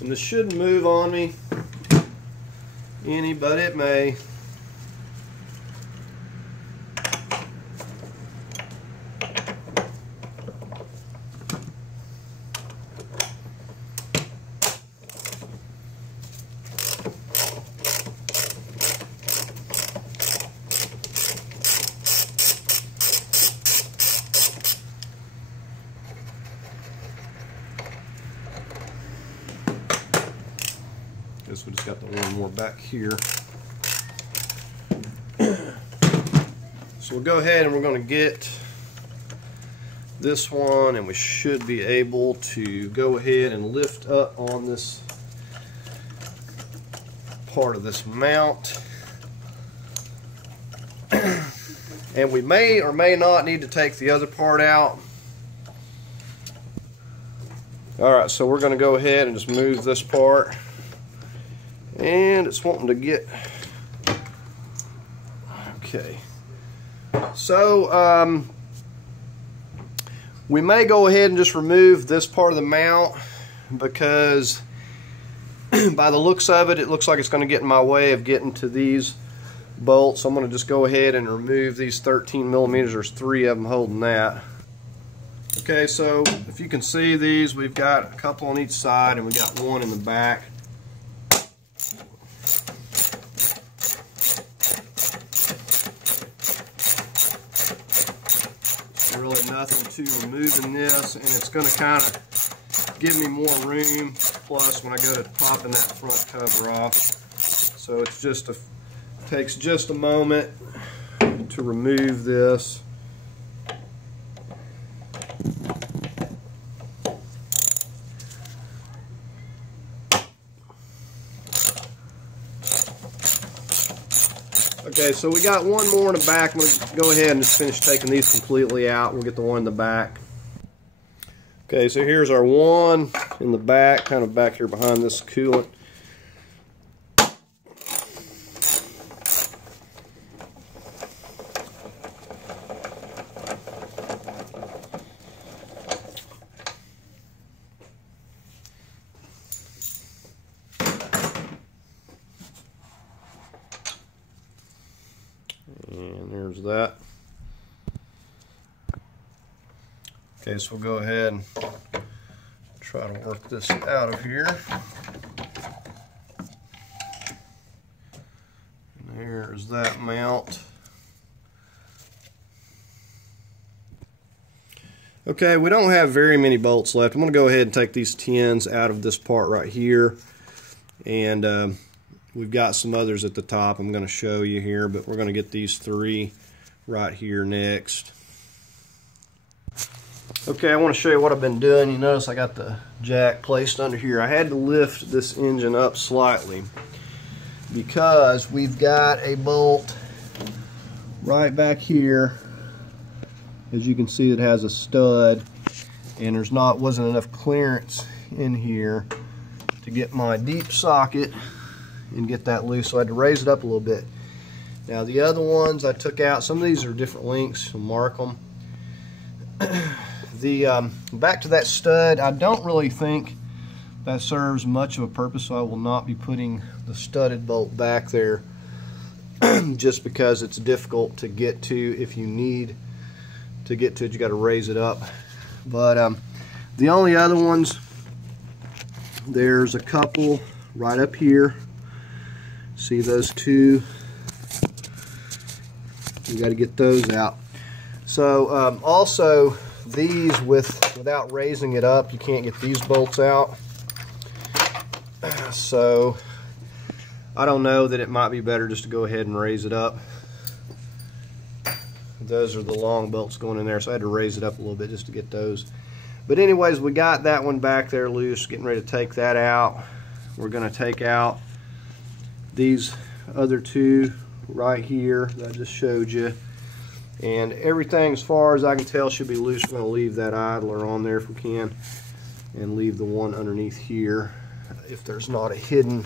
And this shouldn't move on me any, but it may. Guess we just got the one more back here. So we'll go ahead and we're going to get this one, and we should be able to go ahead and lift up on this part of this mount. And we may or may not need to take the other part out. Alright, so we're going to go ahead and just move this part. And it's wanting to get... Okay. So, we may go ahead and just remove this part of the mount, because by the looks of it, it looks like it's going to get in my way of getting to these bolts. So I'm going to just go ahead and remove these 13 millimeters. There's 3 of them holding that. Okay, so if you can see these, we've got a couple on each side and we got one in the back. Really nothing to removing this, and it's going to kind of give me more room. Plus, when I go to popping that front cover off, so it's just takes just a moment to remove this. Okay, so we got one more in the back. I'm going to go ahead and just finish taking these completely out. We'll get the one in the back. Okay, so here's our one in the back, kind of back here behind this coolant. And there's that. Okay, so we'll go ahead and try to work this out of here. And there's that mount. Okay, we don't have very many bolts left. I'm going to go ahead and take these 10s out of this part right here. And we've got some others at the top I'm going to show you here, but we're going to get these 3 right here next. Okay, I want to show you what I've been doing. You notice I got the jack placed under here. I had to lift this engine up slightly because we've got a bolt right back here. As you can see, it has a stud, and wasn't enough clearance in here to get my deep socket and get that loose, so I had to raise it up a little bit. Now the other ones I took out, some of these are different lengths, I'll mark them. Back to that stud, I don't really think that serves much of a purpose, so I will not be putting the studded bolt back there just because it's difficult to get to. If you need to get to it, you got to raise it up. But the only other ones, there's a couple right up here. See those 2? You got to get those out. So also these, without raising it up, you can't get these bolts out. So I don't know, that it might be better just to go ahead and raise it up. Those are the long bolts going in there, so I had to raise it up a little bit just to get those. But anyways, we got that one back there loose, getting ready to take that out. We're going to take out these other 2 right here that I just showed you. And everything, as far as I can tell, should be loose. We're going to leave that idler on there if we can, and leave the one underneath here if there's not a hidden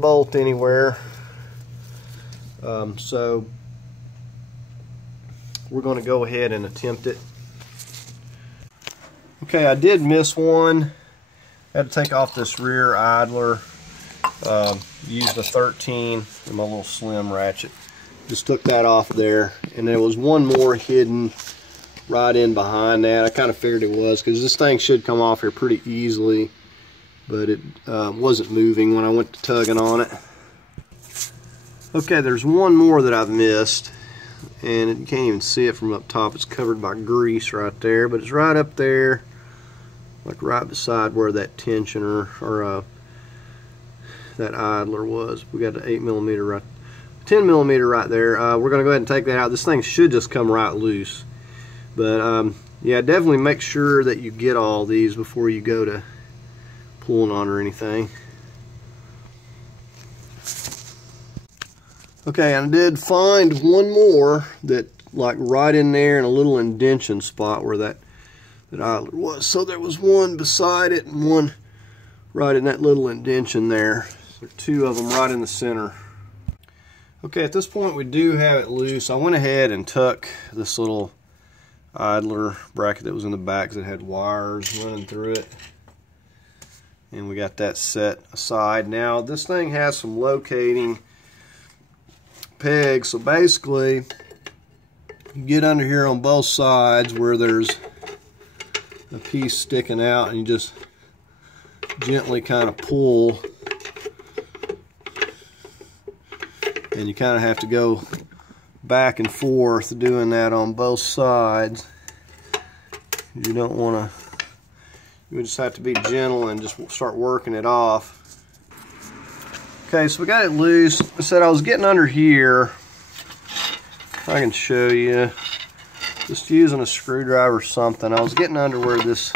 bolt anywhere. So we're going to go ahead and attempt it. Okay, I did miss one. I had to take off this rear idler. Used the 13 and my little slim ratchet. Just took that off there, and there was one more hidden right in behind that. I kind of figured it was, because this thing should come off here pretty easily, but it wasn't moving when I went to tugging on it. Okay, there's one more that I've missed, and you can't even see it from up top. It's covered by grease right there, but it's right up there, like right beside where that tensioner or that idler was. We got the 8mm right, 10mm right there. We're going to go ahead and take that out. This thing should just come right loose. But yeah, definitely make sure that you get all these before you go to pulling on or anything. Okay, I did find one more that, like, right in there in a little indentation spot where that idler was. So there was one beside it and one right in that little indentation there. There are two of them right in the center. Okay, at this point we do have it loose. I went ahead and took this little idler bracket that was in the back because it had wires running through it. And we got that set aside. Now this thing has some locating pegs. So basically you get under here on both sides where there's a piece sticking out and you just gently kind of pull, and you kind of have to go back and forth doing that on both sides. You don't want to, you just have to be gentle and just start working it off. Okay, so we got it loose. I said I was getting under here. If I can show you, just using a screwdriver or something. I was getting under where this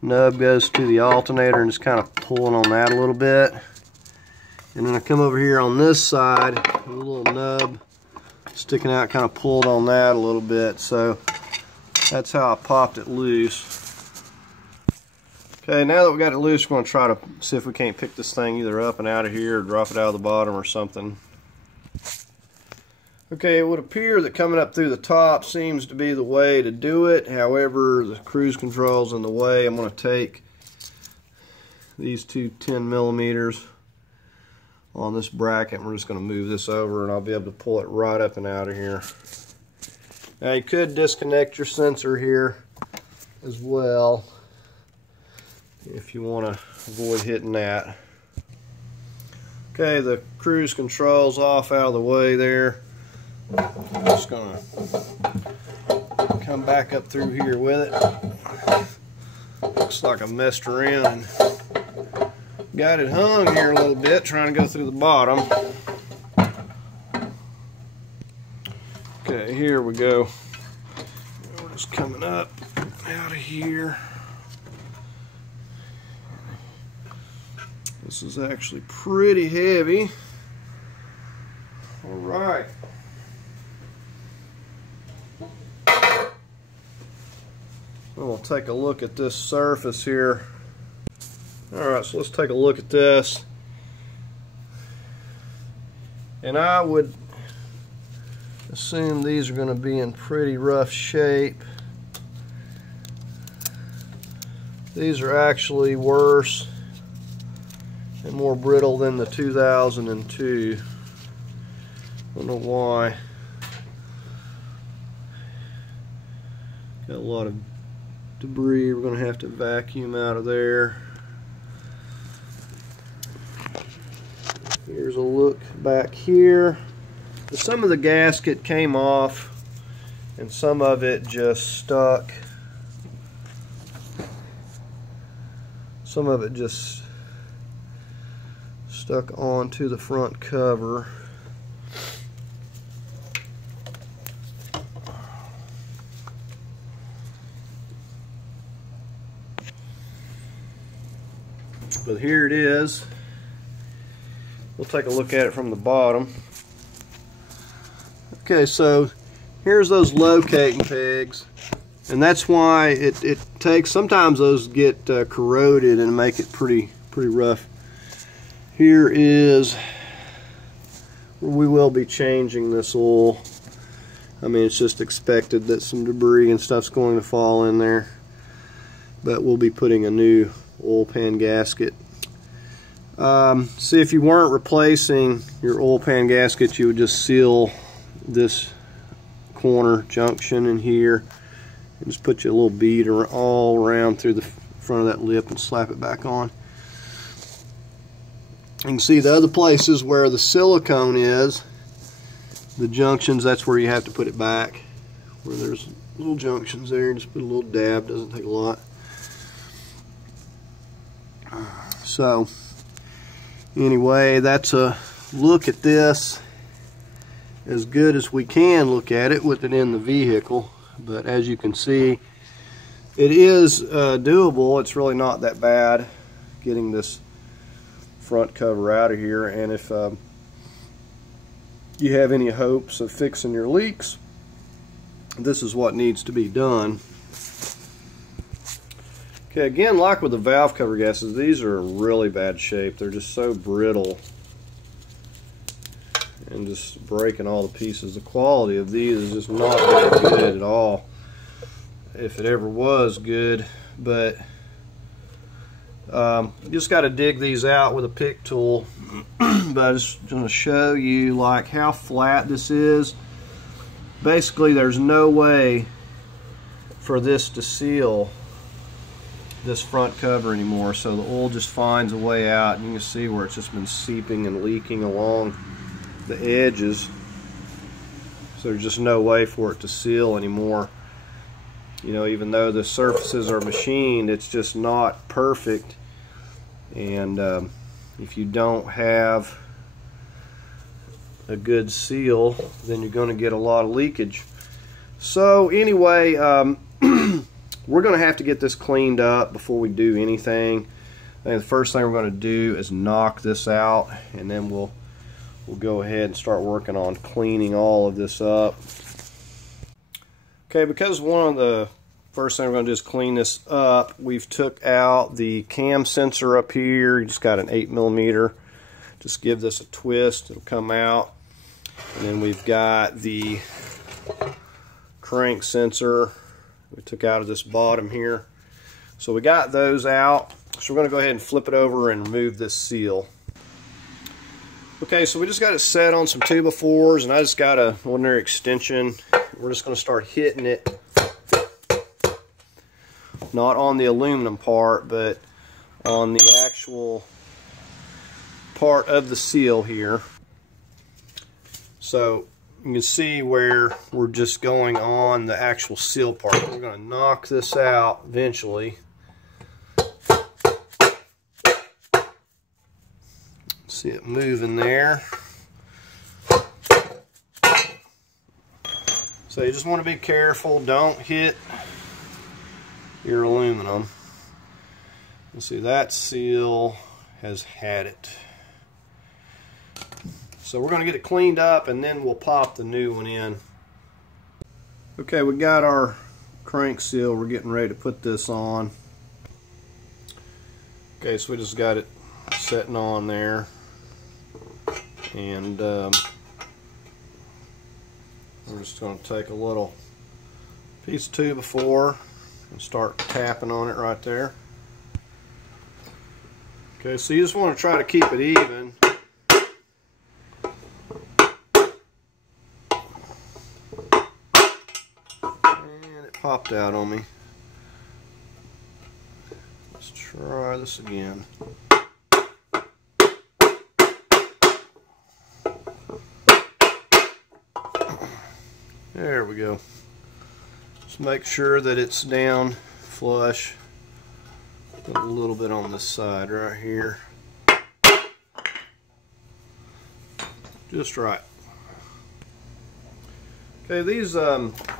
nub goes to the alternator and just kind of pulling on that a little bit. And then I come over here on this side, a little nub sticking out, kind of pulled on that a little bit. So that's how I popped it loose. Okay, now that we got it loose, we're going to try to see if we can't pick this thing either up and out of here or drop it out of the bottom or something. Okay, it would appear that coming up through the top seems to be the way to do it. However, the cruise control's in the way. I'm going to take these two 10mm on this bracket and we're just going to move this over and I'll be able to pull it right up and out of here. Now you could disconnect your sensor here as well if you want to avoid hitting that. Okay, the cruise control's off out of the way there. I'm just going to come back up through here with it. Looks like I messed around and got it hung here a little bit trying to go through the bottom. Okay, here we go. We're just coming up out of here. This is actually pretty heavy. All right. We'll take a look at this surface here. Alright, so let's take a look at this. And I would assume these are going to be in pretty rough shape. These are actually worse and more brittle than the 2002. I don't know why. Got a lot of debris we're going to have to vacuum out of there. Here's a look back here. Some of the gasket came off and some of it just stuck. Some of it just stuck onto the front cover. But here it is. We'll take a look at it from the bottom. Okay, so here's those locating pegs, and that's why it takes, sometimes those get corroded and make it pretty rough. Here is where we will be changing this oil. I mean, it's just expected that some debris and stuff's going to fall in there, but we'll be putting a new oil pan gasket. See, if you weren't replacing your oil pan gasket, you would just seal this corner junction in here and just put you a little bead all around through the front of that lip and slap it back on. You can see the other places where the silicone is, the junctions, that's where you have to put it back. Where there's little junctions there, just put a little dab, doesn't take a lot. So Anyway, that's a look at this, as good as we can look at it with it in the vehicle. But as you can see, it is doable. It's really not that bad getting this front cover out of here. And if you have any hopes of fixing your leaks, this is what needs to be done. Okay, again, like with the valve cover gaskets, these are in really bad shape. They're just so brittle and just breaking all the pieces. The quality of these is just not very good at all, if it ever was good. But you just got to dig these out with a pick tool. But I just want to show you like how flat this is. Basically, there's no way for this to seal this front cover anymore, so the oil just finds a way out, and you can see where it's just been seeping and leaking along the edges. So there's just no way for it to seal anymore. You know, even though the surfaces are machined, it's just not perfect. And if you don't have a good seal, then you're going to get a lot of leakage. So anyway, we're going to have to get this cleaned up before we do anything. I think the first thing we're going to do is knock this out, and then we'll go ahead and start working on cleaning all of this up. Okay, because one of the first thing we're going to do is clean this up, we've took out the cam sensor up here. You just got an 8mm. Just give this a twist, it'll come out. And then we've got the crank sensor we took out of this bottom here. So we got those out. So we're going to go ahead and flip it over and remove this seal. Okay, so we just got it set on some 2x4s, and I just got an ordinary extension. We're just going to start hitting it, not on the aluminum part, but on the actual part of the seal here. So you can see where we're just going on the actual seal part. We're going to knock this out eventually. See it moving there. So you just want to be careful. Don't hit your aluminum. You see that seal has had it. So we're going to get it cleaned up, and then we'll pop the new one in. Okay, we got our crank seal. We're getting ready to put this on. Okay, so we just got it setting on there. And we're just going to take a little piece of 2x4 and start tapping on it right there. Okay, so you just want to try to keep it even. And it popped out on me. Let's try this again. There we go. Just make sure that it's down flush. Put a little bit on this side right here. Just right. Okay, these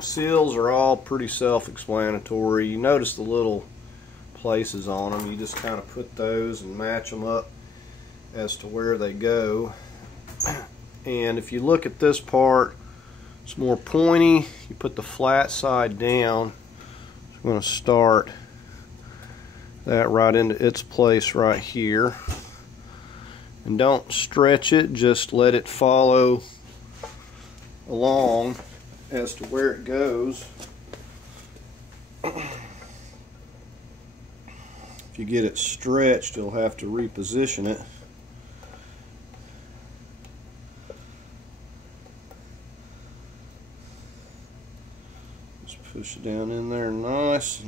seals are all pretty self-explanatory. You notice the little places on them. You just kind of put those and match them up as to where they go. And if you look at this part, it's more pointy. You put the flat side down. I'm going to start that right into its place right here. And don't stretch it, just let it follow along as to where it goes. If you get it stretched, you'll have to reposition it. Push it down in there nice.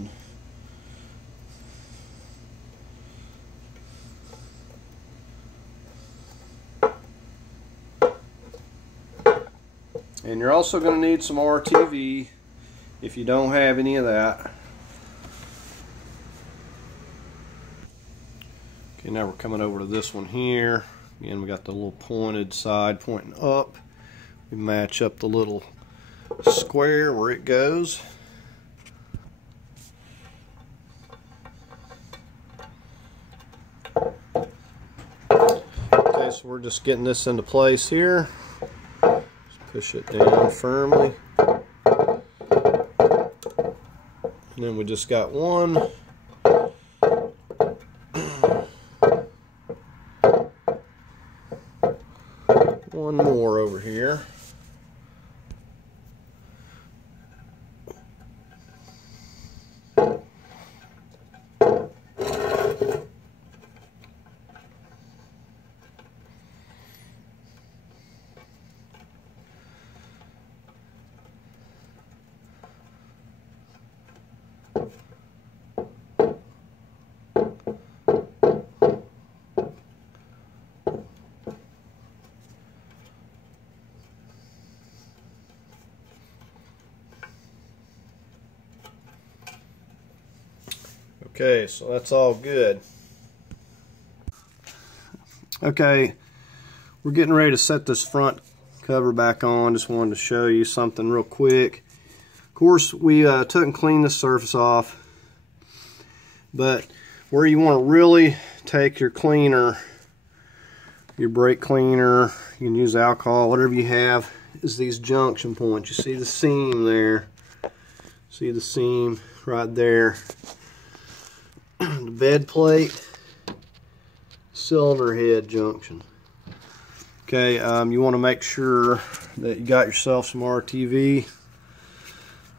And you're also going to need some RTV if you don't have any of that. Okay, now we're coming over to this one here. Again, we got the little pointed side pointing up. We match up the little square where it goes. Okay, so we're just getting this into place here. Just push it down firmly. And then we just got one more over here. Okay, so that's all good. Okay, we're getting ready to set this front cover back on. Just wanted to show you something real quick. Of course, we took and cleaned the surface off, but where you want to really take your cleaner, your brake cleaner, you can use alcohol, whatever you have, is these junction points. You see the seam there. See the seam right there. The bed plate, cylinder head junction. Okay, you want to make sure that you got yourself some RTV.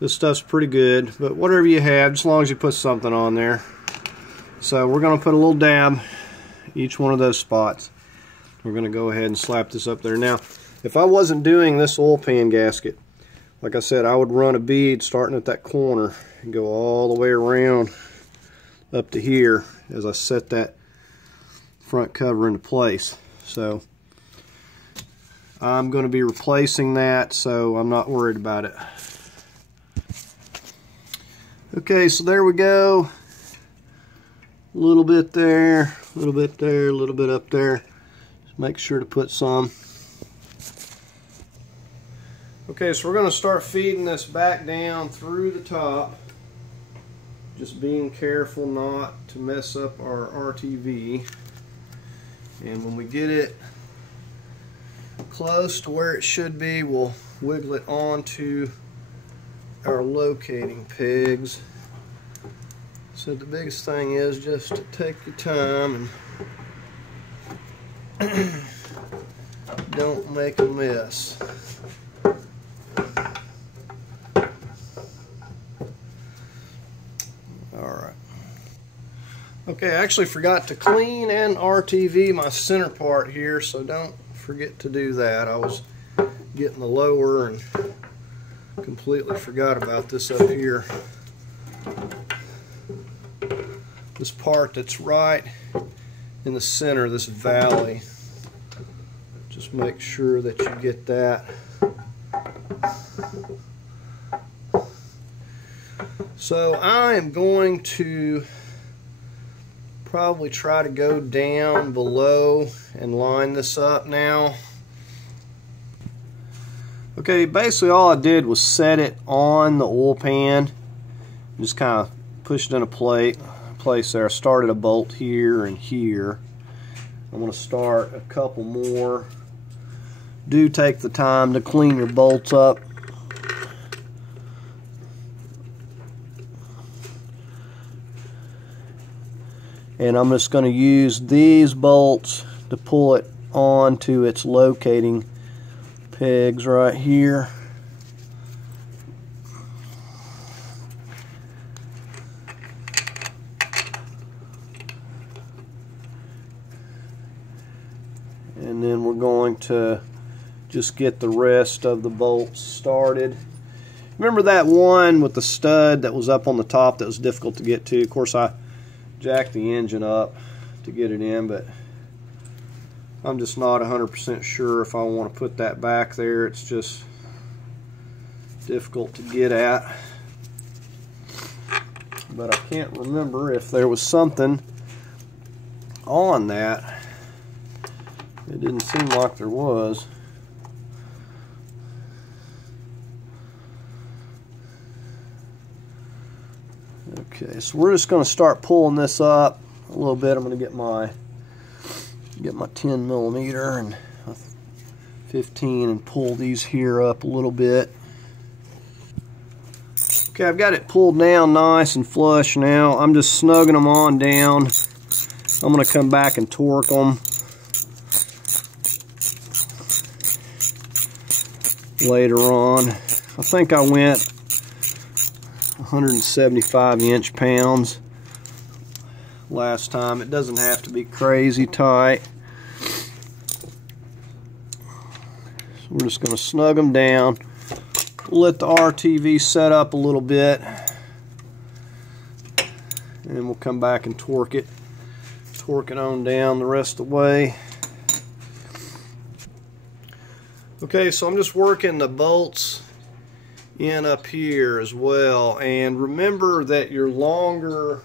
This stuff's pretty good, but whatever you have, as long as you put something on there. So we're going to put a little dab each one of those spots. We're going to go ahead and slap this up there. Now, if I wasn't doing this oil pan gasket, like I said, I would run a bead starting at that corner and go all the way around up to here as I set that front cover into place. So I'm going to be replacing that, so I'm not worried about it. Okay, so there we go. A little bit there, a little bit there, a little bit up there. Just make sure to put some. Okay, so we're going to start feeding this back down through the top. Just being careful not to mess up our RTV. And when we get it close to where it should be, we'll wiggle it onto our locating pegs. So the biggest thing is just to take your time and don't make a mess. Alright. Okay, I actually forgot to clean and RTV my center part here, so don't forget to do that. I was getting the lower and completely forgot about this up here. This part that's right in the center of this valley. Just make sure that you get that. So I am going to probably try to go down below and line this up now. Okay, basically all I did was set it on the oil pan. Just kind of pushed it in a place there. I started a bolt here and here. I'm going to start a couple more. Do take the time to clean your bolts up. And I'm just going to use these bolts to pull it onto its locating pegs right here. And then we're going to just get the rest of the bolts started. Remember that one with the stud that was up on the top that was difficult to get to? Of course, I jacked the engine up to get it in, but I'm just not 100% sure if I want to put that back there. It's just difficult to get at. But I can't remember if there was something on that It didn't seem like there was. Okay, so we're just going to start pulling this up a little bit. I'm going to get my 10 millimeter and 15 and pull these here up a little bit. Okay, I've got it pulled down nice and flush now. I'm just snugging them on down. I'm going to come back and torque them later on. I think I went 175 inch-pounds last time. It doesn't have to be crazy tight. So we're just going to snug them down. Let the RTV set up a little bit, and we'll come back and torque it on down the rest of the way. Okay, so I'm just working the bolts in up here as well, and remember that your longer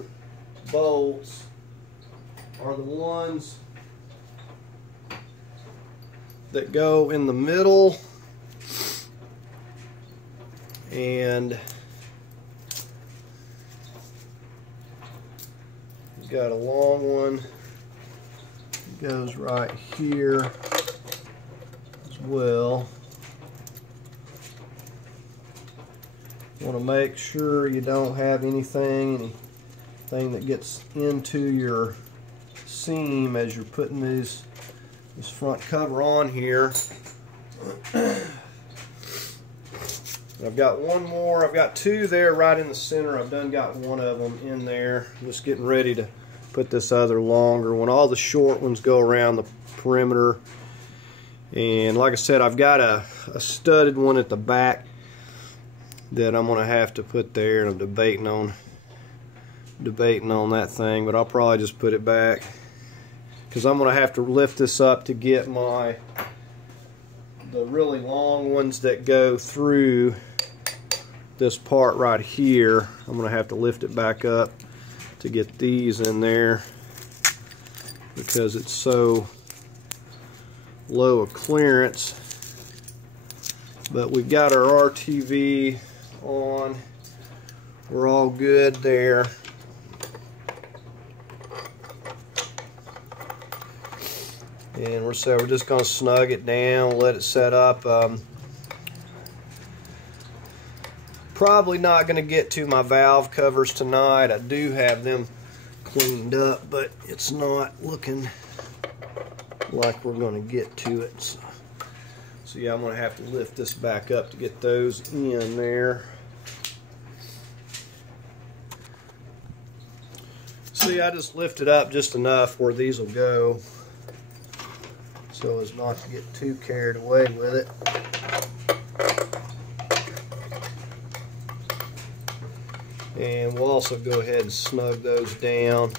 bolts are the ones that go in the middle, and you've got a long one that goes right here as well. You want to make sure you don't have anything that gets into your seam as you're putting this front cover on here. I've got one more. I've got two there right in the center. I've done got one of them in there. I'm just getting ready to put this other longer one. All the short ones go around the perimeter. And like I said, I've got a studded one at the back that I'm going to have to put there. And I'm debating on that thing, but I'll probably just put it back because I'm going to have to lift this up to get the really long ones that go through this part right here. I'm going to have to lift it back up to get these in there because it's so low a clearance. But we've got our RTV on. We're all good there. And we're just going to snug it down, let it set up. Probably not going to get to my valve covers tonight. I do have them cleaned up, but it's not looking like we're going to get to it. So yeah, I'm going to have to lift this back up to get those in there. See, I just lifted up just enough where these will go, so as not to get too carried away with it. And we'll also go ahead and snug those down.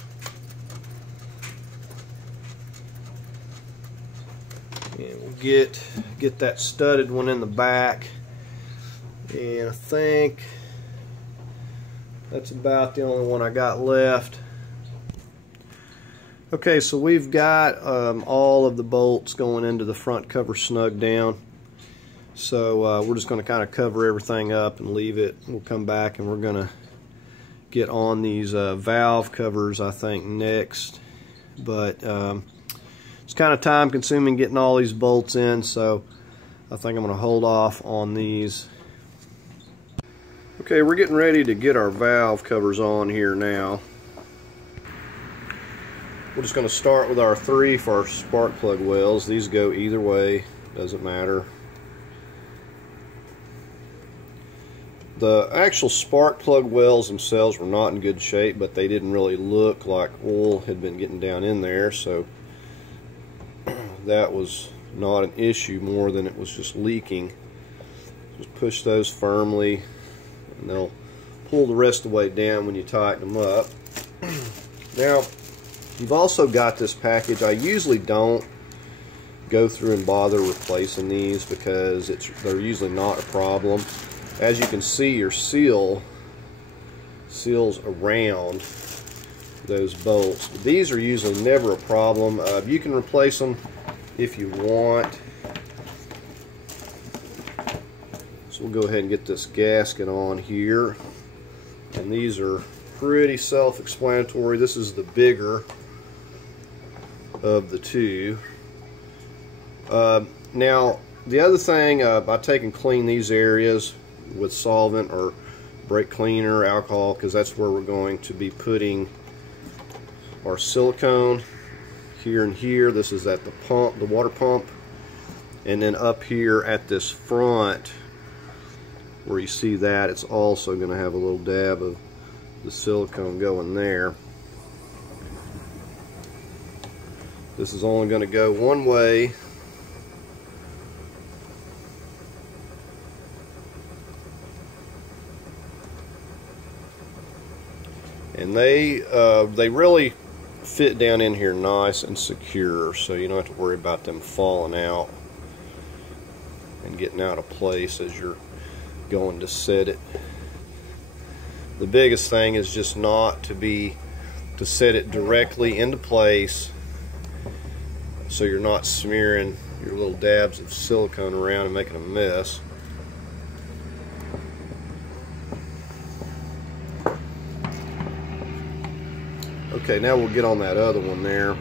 And we'll get that studded one in the back. And I think that's about the only one I got left. Okay, so we've got all of the bolts going into the front cover snug down. So we're just going to kind of cover everything up and leave it. We'll come back and we're going to get on these valve covers, I think, next. But it's kind of time consuming getting all these bolts in, so I think I'm going to hold off on these. Okay, we're getting ready to get our valve covers on here now. We're just going to start with our 3 for our spark plug wells. These go either way, doesn't matter. The actual spark plug wells themselves were not in good shape, but they didn't really look like oil had been getting down in there, so that was not an issue more than it was just leaking. Just push those firmly and they'll pull the rest of the way down when you tighten them up. Now, you've also got this package. I usually don't go through and bother replacing these because they're usually not a problem. As you can see, your seals around those bolts. These are usually never a problem. You can replace them if you want. So we'll go ahead and get this gasket on here. And these are pretty self-explanatory. This is the bigger of the two. Now, the other thing, I take and clean these areas with solvent or brake cleaner, alcohol, because that's where we're going to be putting our silicone. Here and here, this is at the pump, the water pump, and then up here at this front where you see that, it's also going to have a little dab of the silicone going there. This is only going to go one way. And they really fit down in here nice and secure, so you don't have to worry about them falling out and getting out of place as you're going to set it. The biggest thing is just not to set it directly into place, so you're not smearing your little dabs of silicone around and making a mess. Okay, now we'll get on that other one there.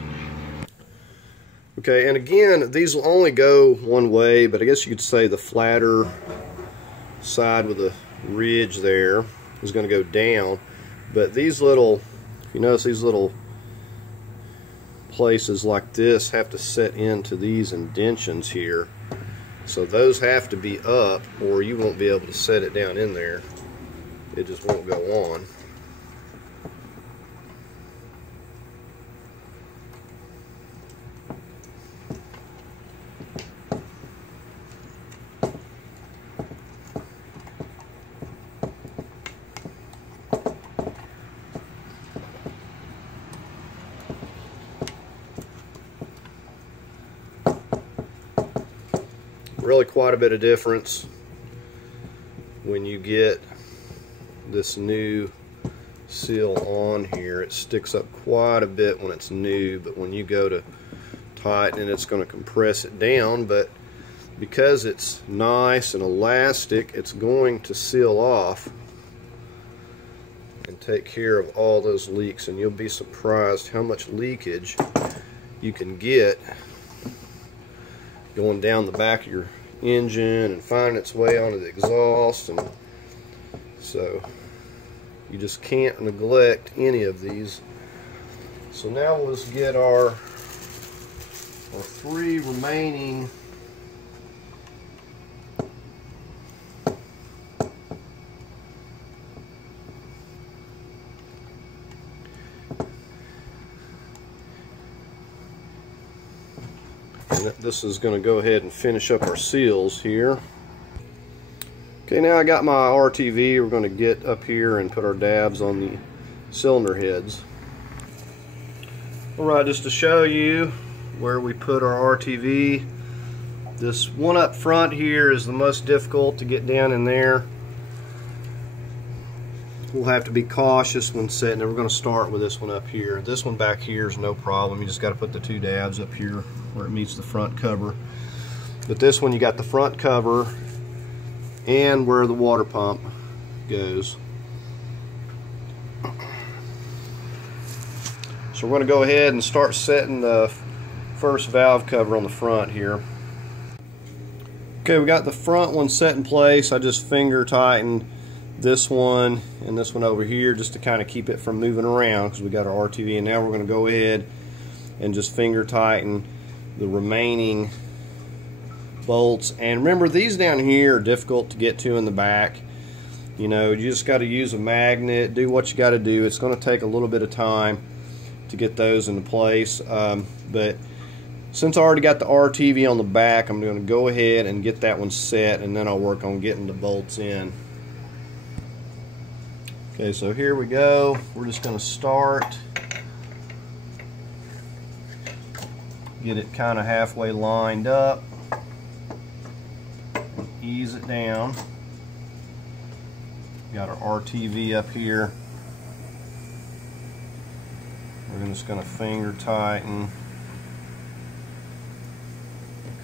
Okay, and again, these will only go one way, but I guess you could say the flatter side with the ridge there is going to go down. But these little, if you notice, these little places like this have to set into these indentions here. So those have to be up, or you won't be able to set it down in there. It just won't go on. Really quite a bit of difference when you get this new seal on here. It sticks up quite a bit when it's new, but when you go to tighten it, it's going to compress it down. But because it's nice and elastic, it's going to seal off and take care of all those leaks, and you'll be surprised how much leakage you can get going down the back of your engine and finding its way onto the exhaust. And so you just can't neglect any of these. So now let's get our three remaining this is going to go ahead and finish up our seals here. Okay, now I got my RTV. We're going to get up here and put our dabs on the cylinder heads. Alright, just to show you where we put our RTV, this one up front here is the most difficult to get down in there. We'll have to be cautious when setting it. We're going to start with this one up here. This one back here is no problem. You just got to put the two dabs up here where it meets the front cover. But this one, you got the front cover and where the water pump goes. So we're going to go ahead and start setting the first valve cover on the front here. Okay, we got the front one set in place. I just finger tightened this one and this one over here just to kind of keep it from moving around because we got our RTV. And now we're going to go ahead and just finger tighten the remaining bolts. And remember, these down here are difficult to get to in the back. You know, you just got to use a magnet, do what you got to do. It's going to take a little bit of time to get those into place, but since I already got the RTV on the back, I'm going to go ahead and get that one set, and then I'll work on getting the bolts in. Okay, so here we go. We're just going to start, get it kind of halfway lined up, and ease it down. Got our RTV up here. We're just going to finger tighten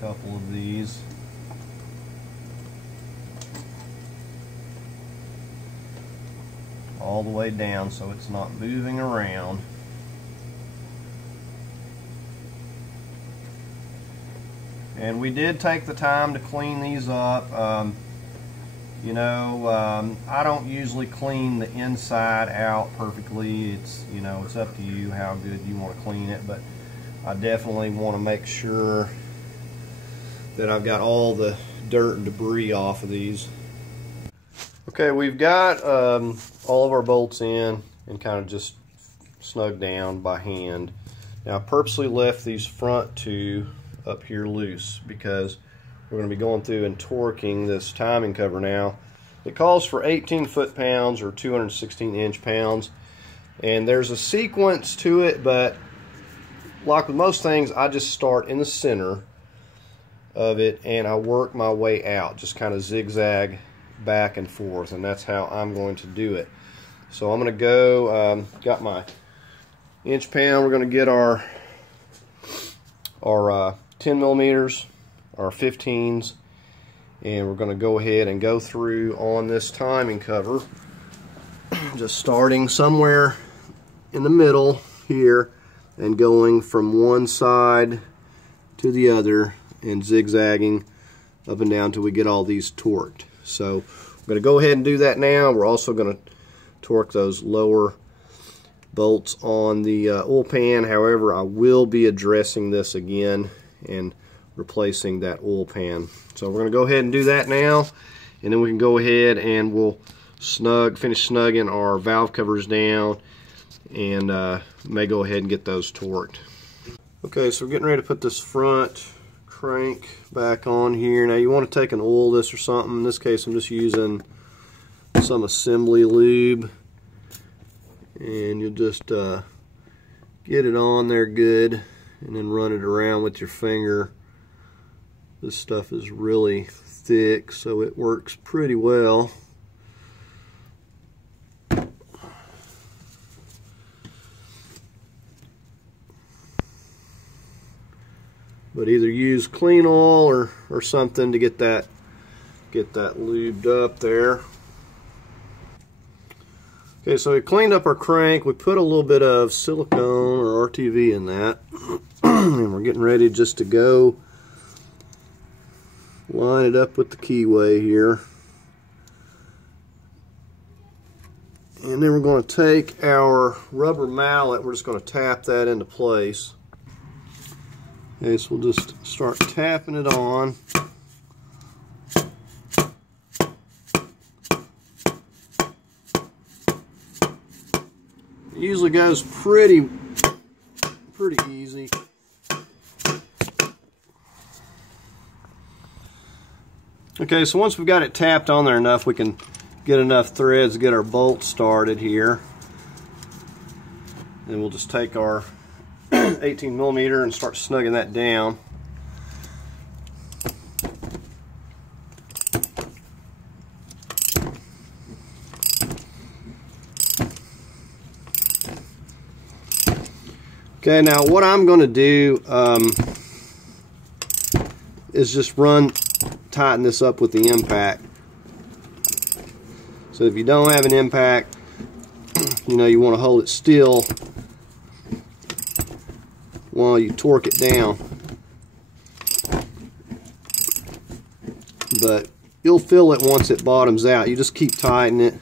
couple of these. All the way down so it's not moving around. And we did take the time to clean these up. You know, I don't usually clean the inside out perfectly. It's, you know, it's up to you how good you want to clean it, but I definitely want to make sure that I've got all the dirt and debris off of these. Okay, we've got all of our bolts in and kind of just snug down by hand. Now I purposely left these front two up here loose because we're going to be going through and torquing this timing cover now. It calls for 18 foot-pounds or 216 inch-pounds, and there's a sequence to it, but like with most things, I just start in the center of it and I work my way out, just kind of zigzag back and forth, and that's how I'm going to do it. So I'm going to go, got my inch pound. We're going to get our 10 millimeters, our 15s, and we're going to go ahead and go through on this timing cover, just starting somewhere in the middle here and going from one side to the other and zigzagging up and down until we get all these torqued. So I'm going to go ahead and do that now. We're also going to torque those lower bolts on the oil pan. However, I will be addressing this again and replacing that oil pan. So we're going to go ahead and do that now, and then we can go ahead and we'll finish snugging our valve covers down, and may go ahead and get those torqued. Okay, so we're getting ready to put this front crank back on here. Now you want to take and oil this or something. In this case I'm just using some assembly lube, and you'll just get it on there good and then run it around with your finger. This stuff is really thick, so it works pretty well. But either use clean oil or something to get that lubed up there. Okay, so we cleaned up our crank. We put a little bit of silicone or RTV in that. And we're getting ready just to go line it up with the keyway here. And then we're going to take our rubber mallet, we're just going to tap that into place. Okay, so we'll just start tapping it on. It usually goes pretty easy. Okay, so once we've got it tapped on there enough, we can get enough threads to get our bolt started here. And we'll just take our 18 millimeter and start snugging that down. Okay, now what I'm going to do is just tighten this up with the impact. So if you don't have an impact, you know, you want to hold it still while you torque it down. But you'll feel it once it bottoms out. You just keep tightening it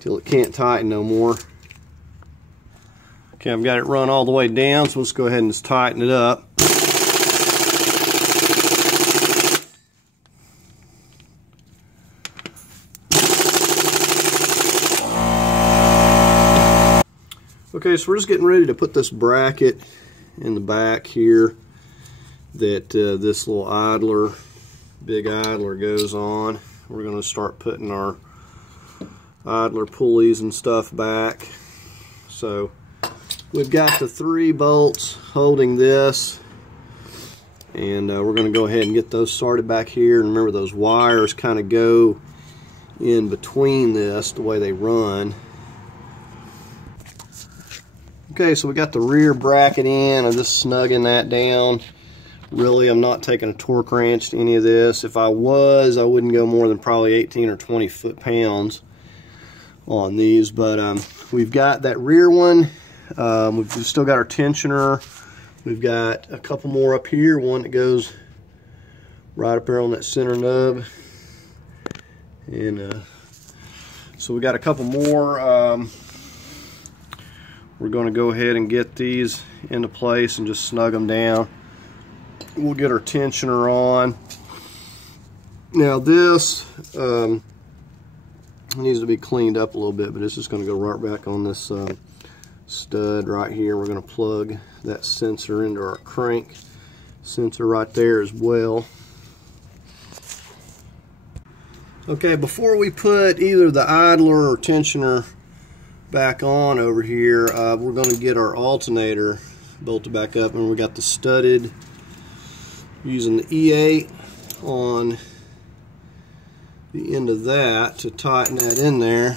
till it can't tighten no more. Okay, I've got it run all the way down, so let's go ahead and just tighten it up. Okay, so we're just getting ready to put this bracket in the back here that this little idler, big idler goes on. We're going to start putting our idler pulleys and stuff back. So we've got the 3 bolts holding this, and we're going to go ahead and get those started back here. And remember, those wires kind of go in between this the way they run. Okay, so we got the rear bracket in. I'm just snugging that down Really, I'm not taking a torque wrench to any of this. If I was, I wouldn't go more than probably 18 or 20 foot-pounds on these. But we've got that rear one. We've still got our tensioner. We've got a couple more up here. One that goes right up there on that center nub. And so we got a couple more. We're going to go ahead and get these into place and just snug them down. We'll get our tensioner on. Now this needs to be cleaned up a little bit, but it's just going to go right back on this stud right here. We're going to plug that sensor into our crank sensor right there as well. Okay, before we put either the idler or tensioner back on over here, we're going to get our alternator bolted back up, and we got the studded using the E8 on the end of that to tighten that in there.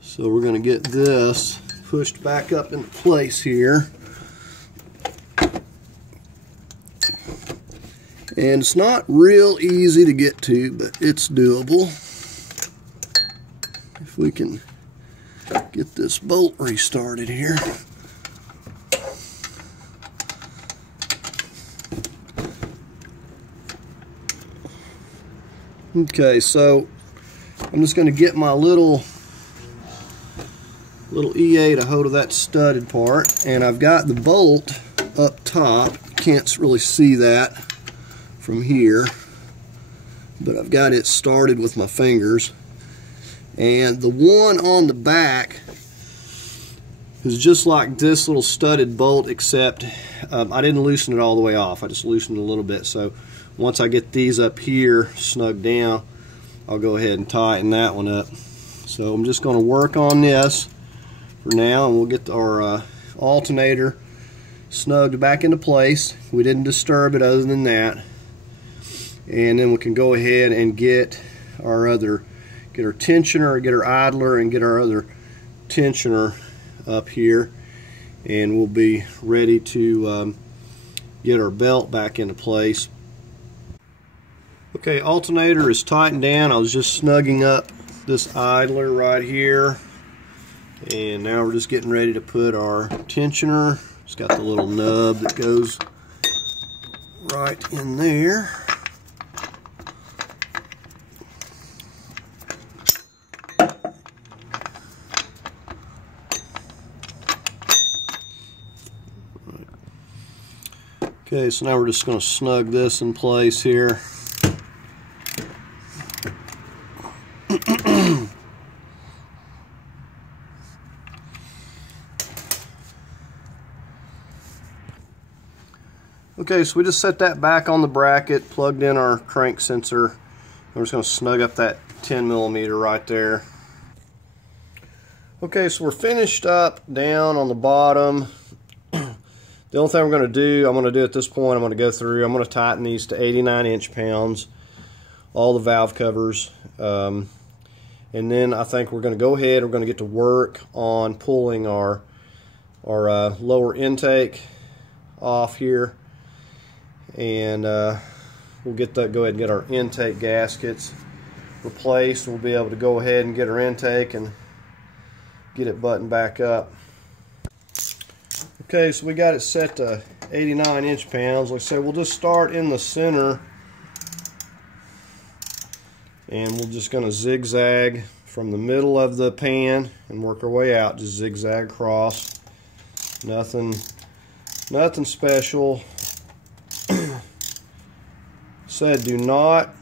So we're going to get this pushed back up into place here. And it's not real easy to get to, but it's doable. If we can get this bolt restarted here. Okay, so I'm just going to get my little E8 a hold of that studded part, and I've got the bolt up top. Can't really see that from here, but I've got it started with my fingers. And the one on the back is just like this little studded bolt, except I didn't loosen it all the way off. I just loosened it a little bit. So once I get these up here snugged down, I'll go ahead and tighten that one up. So I'm just going to work on this for now, and we'll get our alternator snugged back into place. We didn't disturb it other than that. And then we can go ahead and get our tensioner, get our idler, and get our other tensioner up here, and we'll be ready to get our belt back into place. Okay, alternator is tightened down. I was just snugging up this idler right here, and now we're just getting ready to put our tensioner. It's got the little nub that goes right in there. Okay, so now we're just going to snug this in place here. Okay, so we just set that back on the bracket, plugged in our crank sensor. We're just going to snug up that 10mm right there. Okay, so we're finished up down on the bottom. The only thing I'm going to do at this point, I'm going to go through, I'm going to tighten these to 89 inch-pounds, all the valve covers, and then I think we're going to go ahead, we're going to get to work on pulling our lower intake off here, and we'll go ahead and get our intake gaskets replaced. We'll be able to go ahead and get our intake and get it buttoned back up. Okay, so we got it set to 89 inch-pounds. Like I said, we'll just start in the center, and we're just going to zigzag from the middle of the pan and work our way out. Just zigzag across. Nothing special. Said do not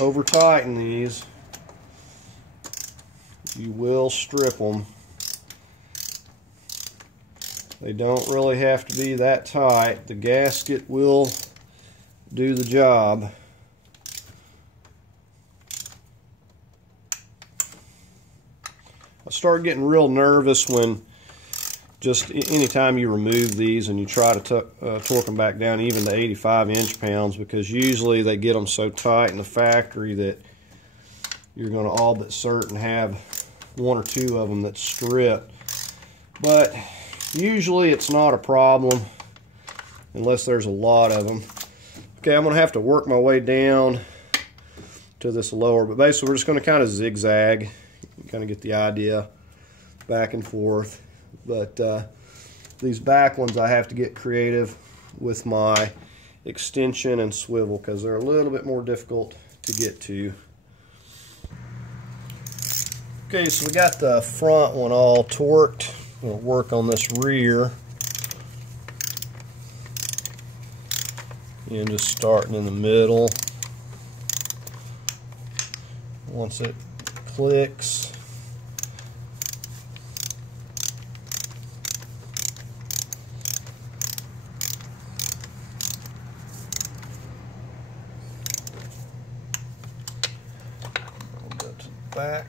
over tighten these. You will strip them. They don't really have to be that tight. The gasket will do the job. I start getting real nervous when just anytime you remove these and you try to torque them back down even to 85 inch-pounds, because usually they get them so tight in the factory that you're going to all but certain have one or two of them that's stripped. But usually it's not a problem. unless there's a lot of them. Okay, I'm going to have to work my way down to this lower, but basically we're just going to kind of zigzag. You kind of get the idea, back and forth. But these back ones I have to get creative with my extension and swivel because they're a little bit more difficult to get to. Okay, so we got the front one all torqued. We'll work on this rear. And just starting in the middle. Once it clicks, we'll go to the back.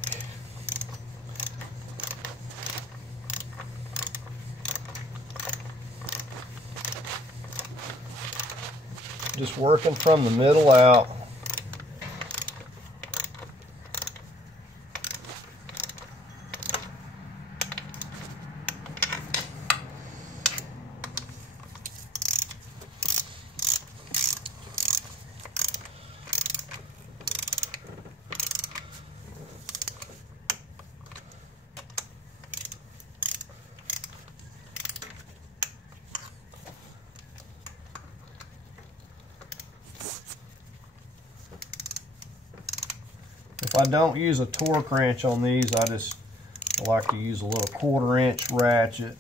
Just working from the middle out. If I don't use a torque wrench on these, I like to use a little 1/4 inch ratchet.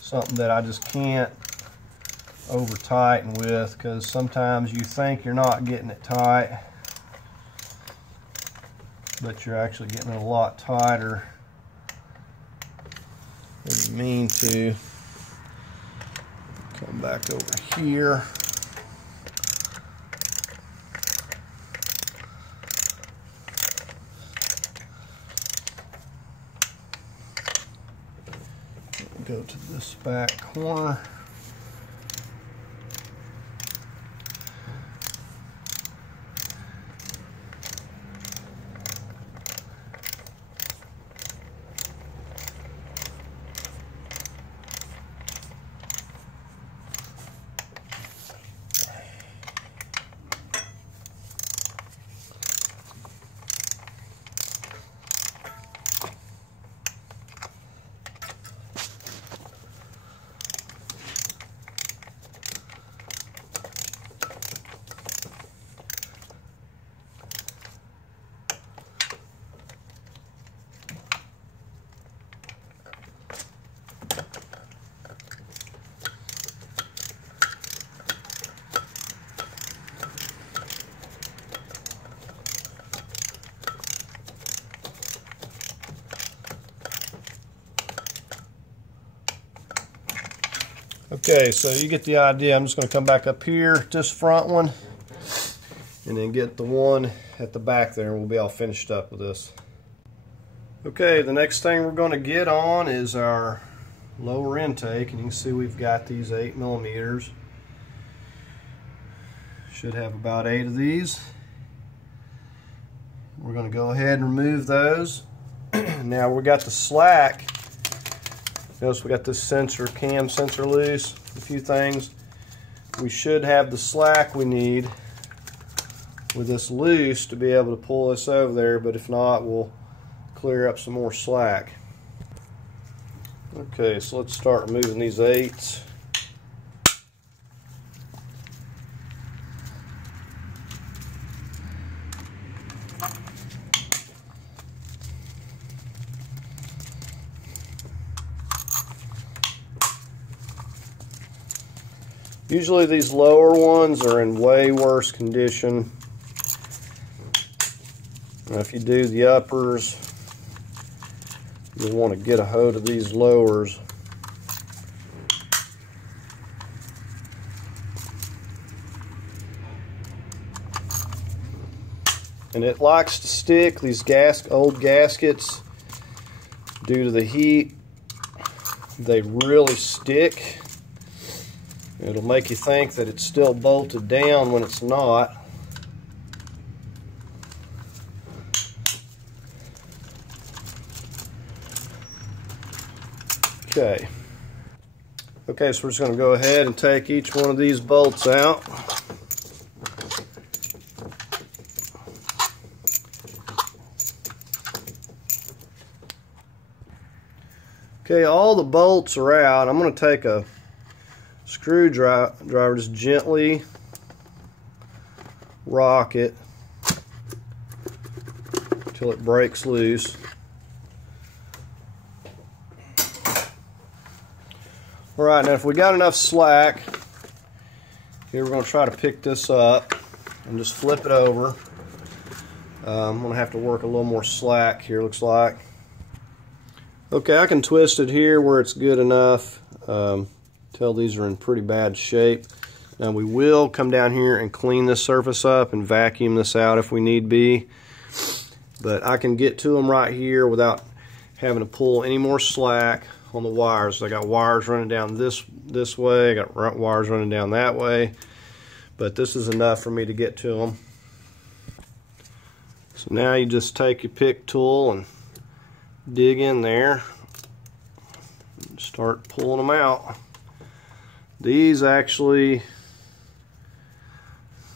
Something that I just can't over tighten with, because sometimes you think you're not getting it tight, but you're actually getting it a lot tighter than you mean to. Come back over here. Go to this back corner. Okay, so you get the idea. I'm just going to come back up here, this front one, and then get the one at the back there, and we'll be all finished up with this. Okay, the next thing we're going to get on is our lower intake, and you can see we've got these 8mm. Should have about 8 of these. We're going to go ahead and remove those. Now we got the slack. Notice we got this sensor, cam sensor loose, a few things. We should have the slack we need with this loose to be able to pull this over there, but if not, we'll clear up some more slack. Okay, so let's start removing these 8s. Usually these lower ones are in way worse condition. Now if you do the uppers, you'll want to get a hold of these lowers. And it likes to stick, these old gaskets, due to the heat, they really stick. It'll make you think that it's still bolted down when it's not. Okay. Okay, so we're just going to go ahead and take each one of these bolts out. Okay, all the bolts are out. I'm going to take a screwdriver, just gently rock it until it breaks loose. Alright, now if we got enough slack, here we're going to try to pick this up and just flip it over. I'm going to have to work a little more slack here, looks like. Okay, I can twist it here where it's good enough. Tell these are in pretty bad shape. Now we will come down here and clean this surface up and vacuum this out if we need be. But I can get to them right here without having to pull any more slack on the wires. I got wires running down this way, I got wires running down that way, but this is enough for me to get to them. So now you just take your pick tool and dig in there and start pulling them out. These actually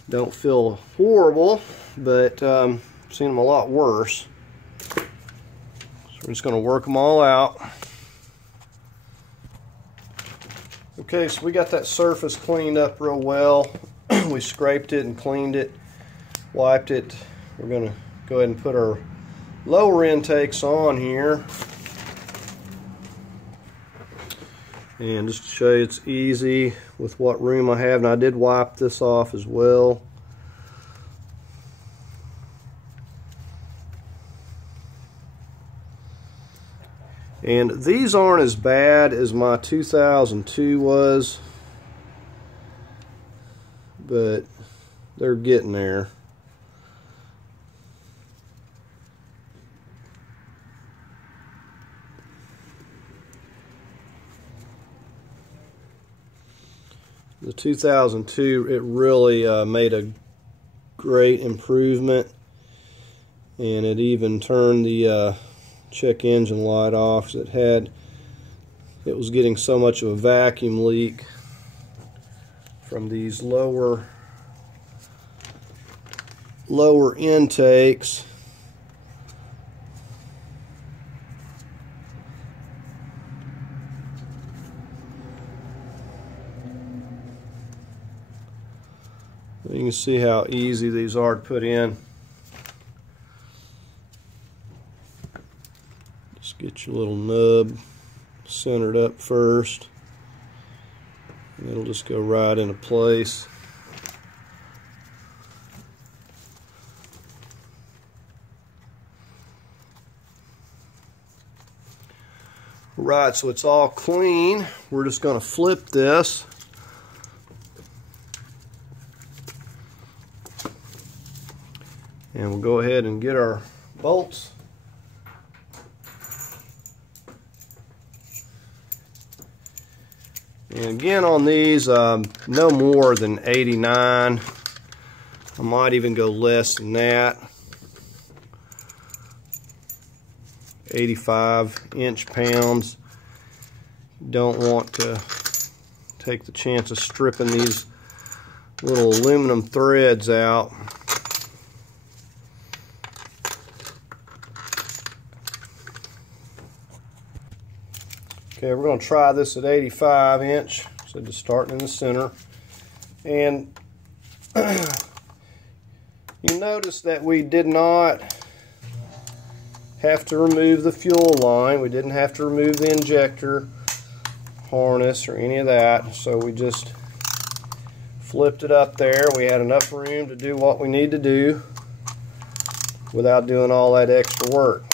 don't feel horrible, but I've seen them a lot worse. So we're just going to work them all out. Okay, so we got that surface cleaned up real well. We scraped it and cleaned it, wiped it. We're going to go ahead and put our lower intakes on here. And just to show you it's easy with what room I have. And I did wipe this off as well. And these aren't as bad as my 2002 was, but they're getting there. The 2002, it really made a great improvement, and it even turned the check engine light off. It was getting so much of a vacuum leak from these lower intakes. You can see how easy these are to put in. Just get your little nub centered up first, and it'll just go right into place. Right, so it's all clean. We're just going to flip this. And we'll go ahead and get our bolts. And again on these, no more than 89. I might even go less than that. 85 inch-pounds. Don't want to take the chance of stripping these little aluminum threads out. Okay, we're going to try this at 85 inch, so just starting in the center. And you notice that we did not have to remove the fuel line. We didn't have to remove the injector harness or any of that. So we just flipped it up there. We had enough room to do what we need to do without doing all that extra work.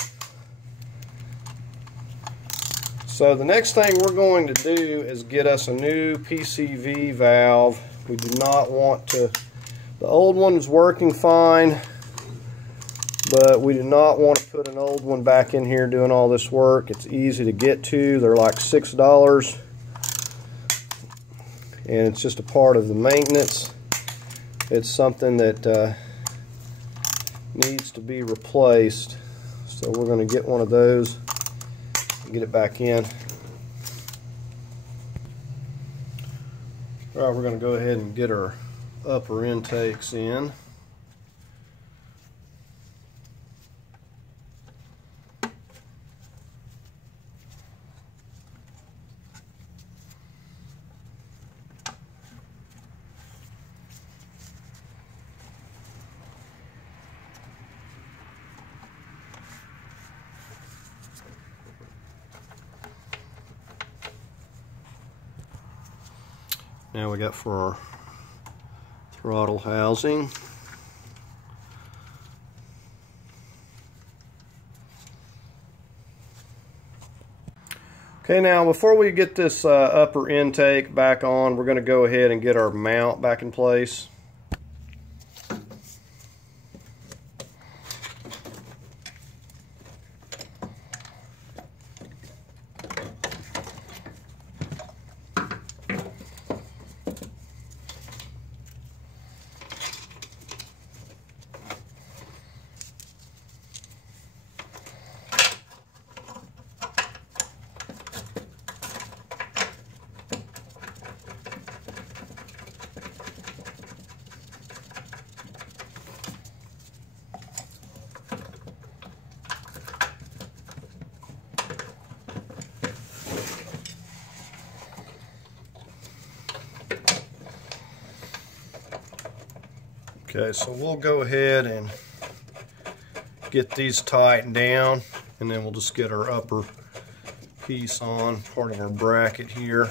So the next thing we're going to do is get us a new Pcv valve. We do not want to, the old one is working fine, but we do not want to put an old one back in here doing all this work. It's easy to get to. They're like $6, and it's just a part of the maintenance. It's something that needs to be replaced. So we're going to get one of those and get it back in. All right, we're going to go ahead and get our upper intakes in. Now we got for our throttle housing. Okay, now before we get this upper intake back on, we're going to go ahead and get our mount back in place. Okay, so we'll go ahead and get these tightened down, and then we'll just get our upper piece on, part of our bracket here.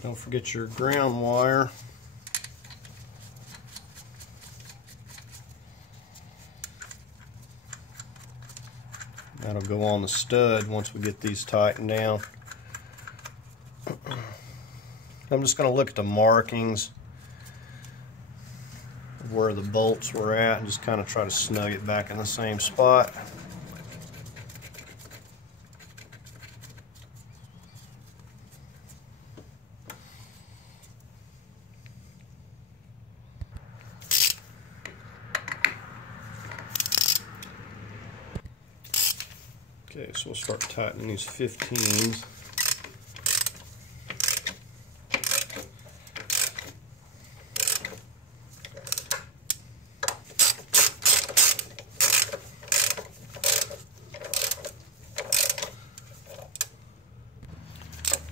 Don't forget your ground wire. That'll go on the stud once we get these tightened down. I'm just going to look at the markings of where the bolts were at and just kind of try to snug it back in the same spot. Okay, so we'll start tightening these 15s.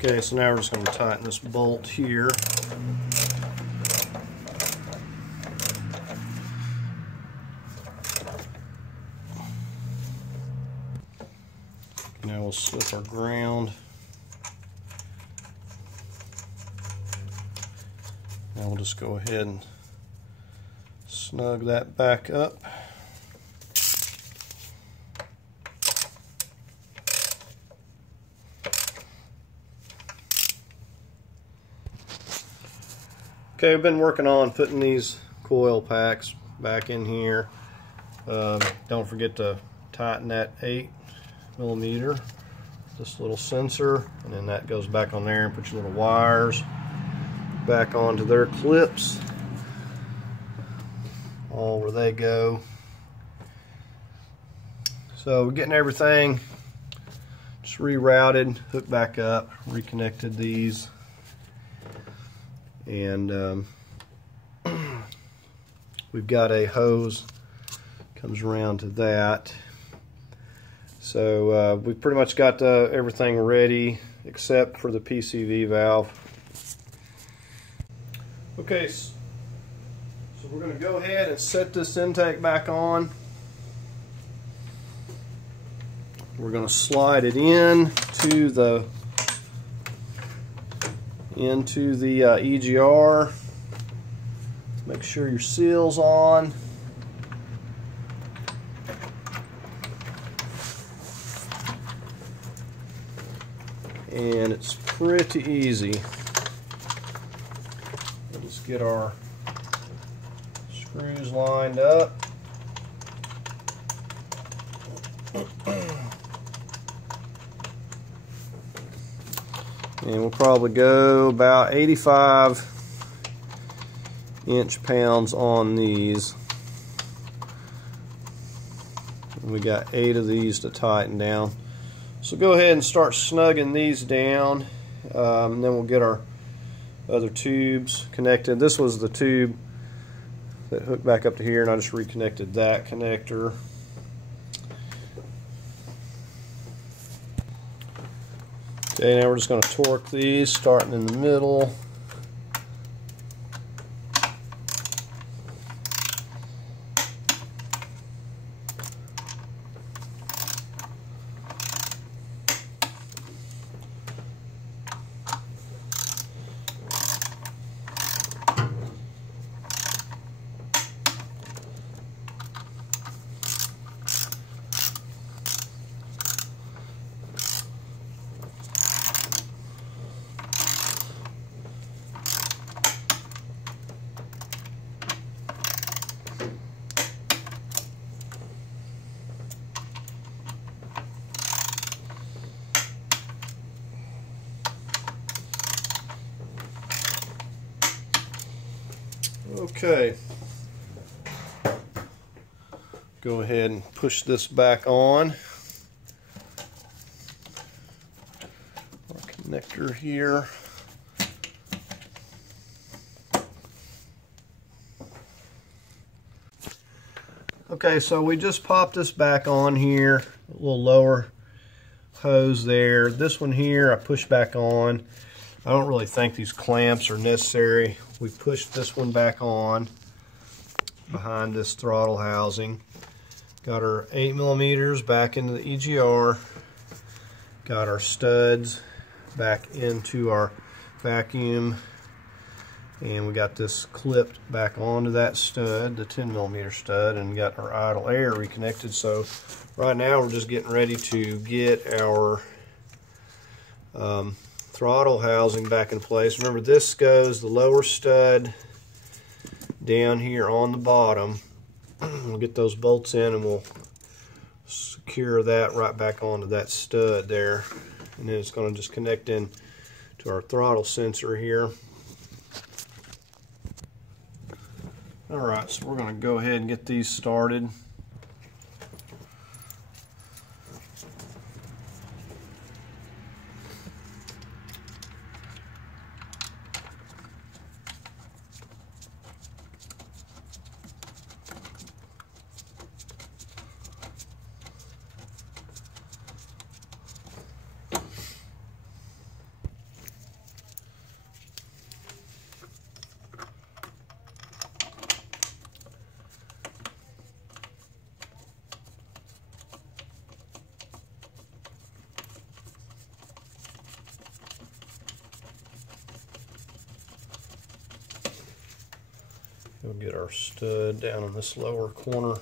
Okay, so now we're just going to tighten this bolt here. Now we'll slip our ground. Now we'll just go ahead and snug that back up. Okay, I've been working on putting these coil packs back in here. Don't forget to tighten that 8mm, this little sensor, and then that goes back on there, and put your little wires back onto their clips, all where they go. So we're getting everything just rerouted, hooked back up, reconnected these, and we've got a hose comes around to that. So we've pretty much got everything ready except for the Pcv valve. Okay, so we're going to go ahead and set this intake back on. We're going to slide it into the EGR. Make sure your seal's on. And it's pretty easy. We'll just get our Screws lined up. And we'll probably go about 85 inch-pounds on these. And we got 8 of these to tighten down. So go ahead and start snugging these down. And then we'll get our other tubes connected. This was the tube that hooked back up to here, and I just reconnected that connector. Okay, now we're just going to torque these, starting in the middle. Okay, go ahead and push this back on. Our connector here. Okay, so we just popped this back on here, a little lower hose there. This one here I push back on. I don't really think these clamps are necessary. We pushed this one back on behind this throttle housing. Got our 8mm back into the EGR. Got our studs back into our vacuum. And we got this clipped back onto that stud, the 10mm stud, and got our idle air reconnected. So right now we're just getting ready to get our throttle housing back in place. Remember, this goes the lower stud down here on the bottom. We'll get those bolts in and we'll secure that right back onto that stud there. And then it's going to just connect in to our throttle sensor here. Alright, so we're going to go ahead and get these started. We'll get our stud down in this lower corner.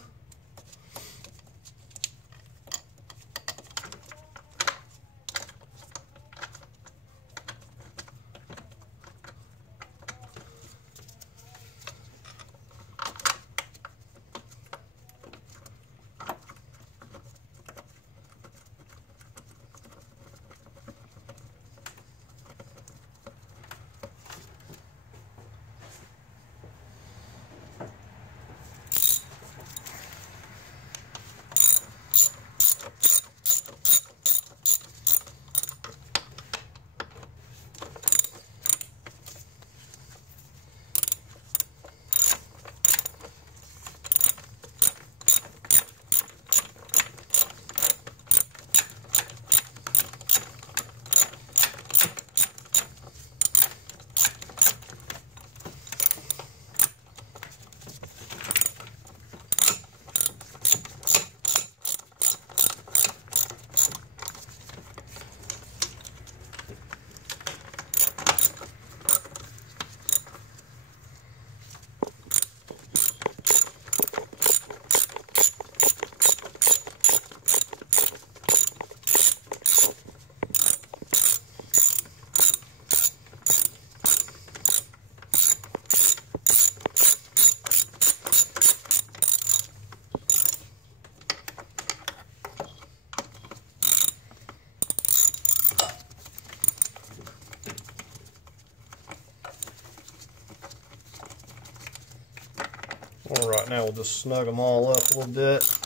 All right, now we'll just snug them all up a little bit.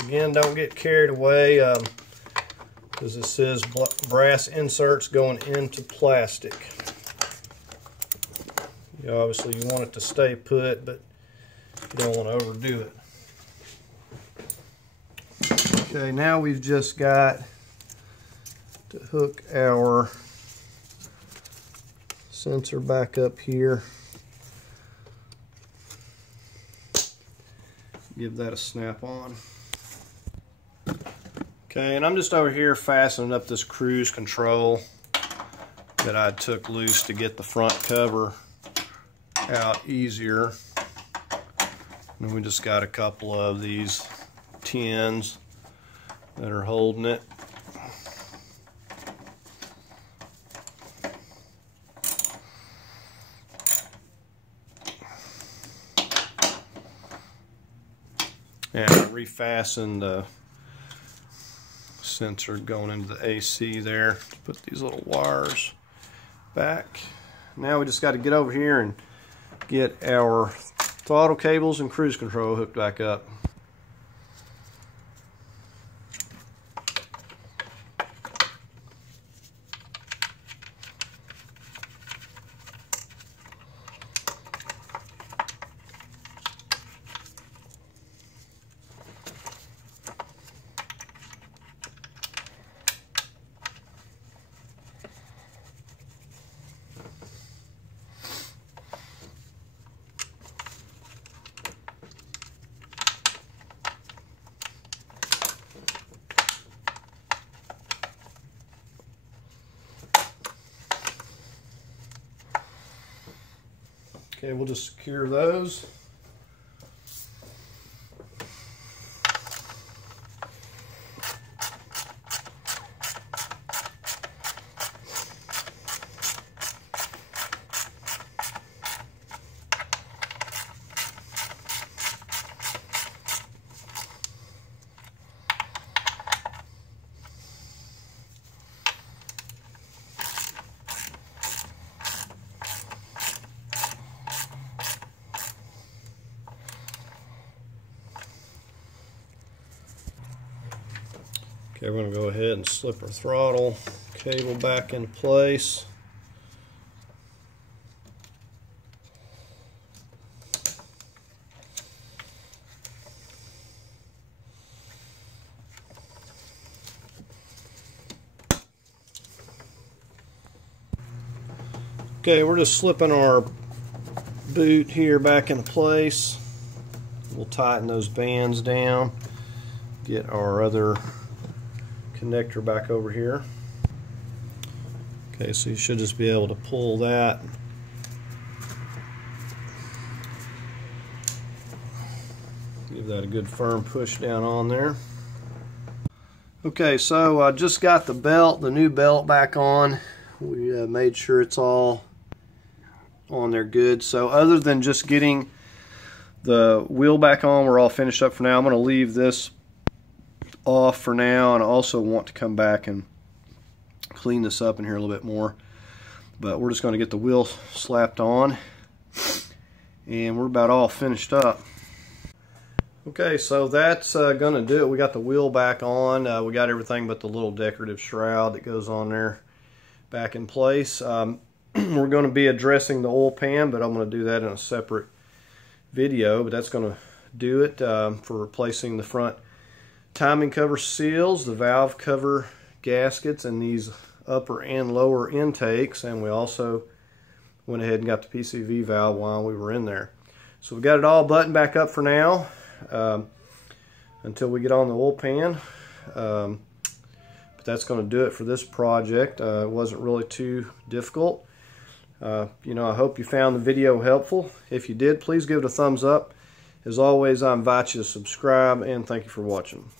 Again, don't get carried away because this is brass inserts going into plastic. Obviously you want it to stay put, but you don't want to overdo it. Okay, now we've just got to hook our sensor back up here. Give that a snap on. Okay, and I'm just over here fastening up this cruise control that I took loose to get the front cover out easier. And we just got a couple of these tins that are holding it. And I refastened the sensor going into the AC there. Put these little wires back. Now we just got to get over here and get our throttle cables and cruise control hooked back up. Okay, we'll just secure those. Okay, we're going to go ahead and slip our throttle cable back into place. Okay, we're just slipping our boot here back into place. We'll tighten those bands down, get our other connector back over here. Okay, so you should just be able to pull that. Give that a good firm push down on there. Okay, so I just got the new belt back on. We made sure it's all on there good. So other than just getting the wheel back on, we're all finished up for now. I'm going to leave this off for now, and I also want to come back and clean this up in here a little bit more, but we're just going to get the wheel slapped on and we're about all finished up. Okay, so that's gonna do it. We got the wheel back on, we got everything but the little decorative shroud that goes on there back in place. We're going to be addressing the oil pan, but I'm going to do that in a separate video. But that's going to do it for replacing the front timing cover seals, the valve cover gaskets, and these upper and lower intakes. And we also went ahead and got the Pcv valve while we were in there. So we got it all buttoned back up for now until we get on the oil pan. But that's going to do it for this project. It wasn't really too difficult. You know, I hope you found the video helpful. If you did, please give it a thumbs up. As always, I invite you to subscribe, and thank you for watching.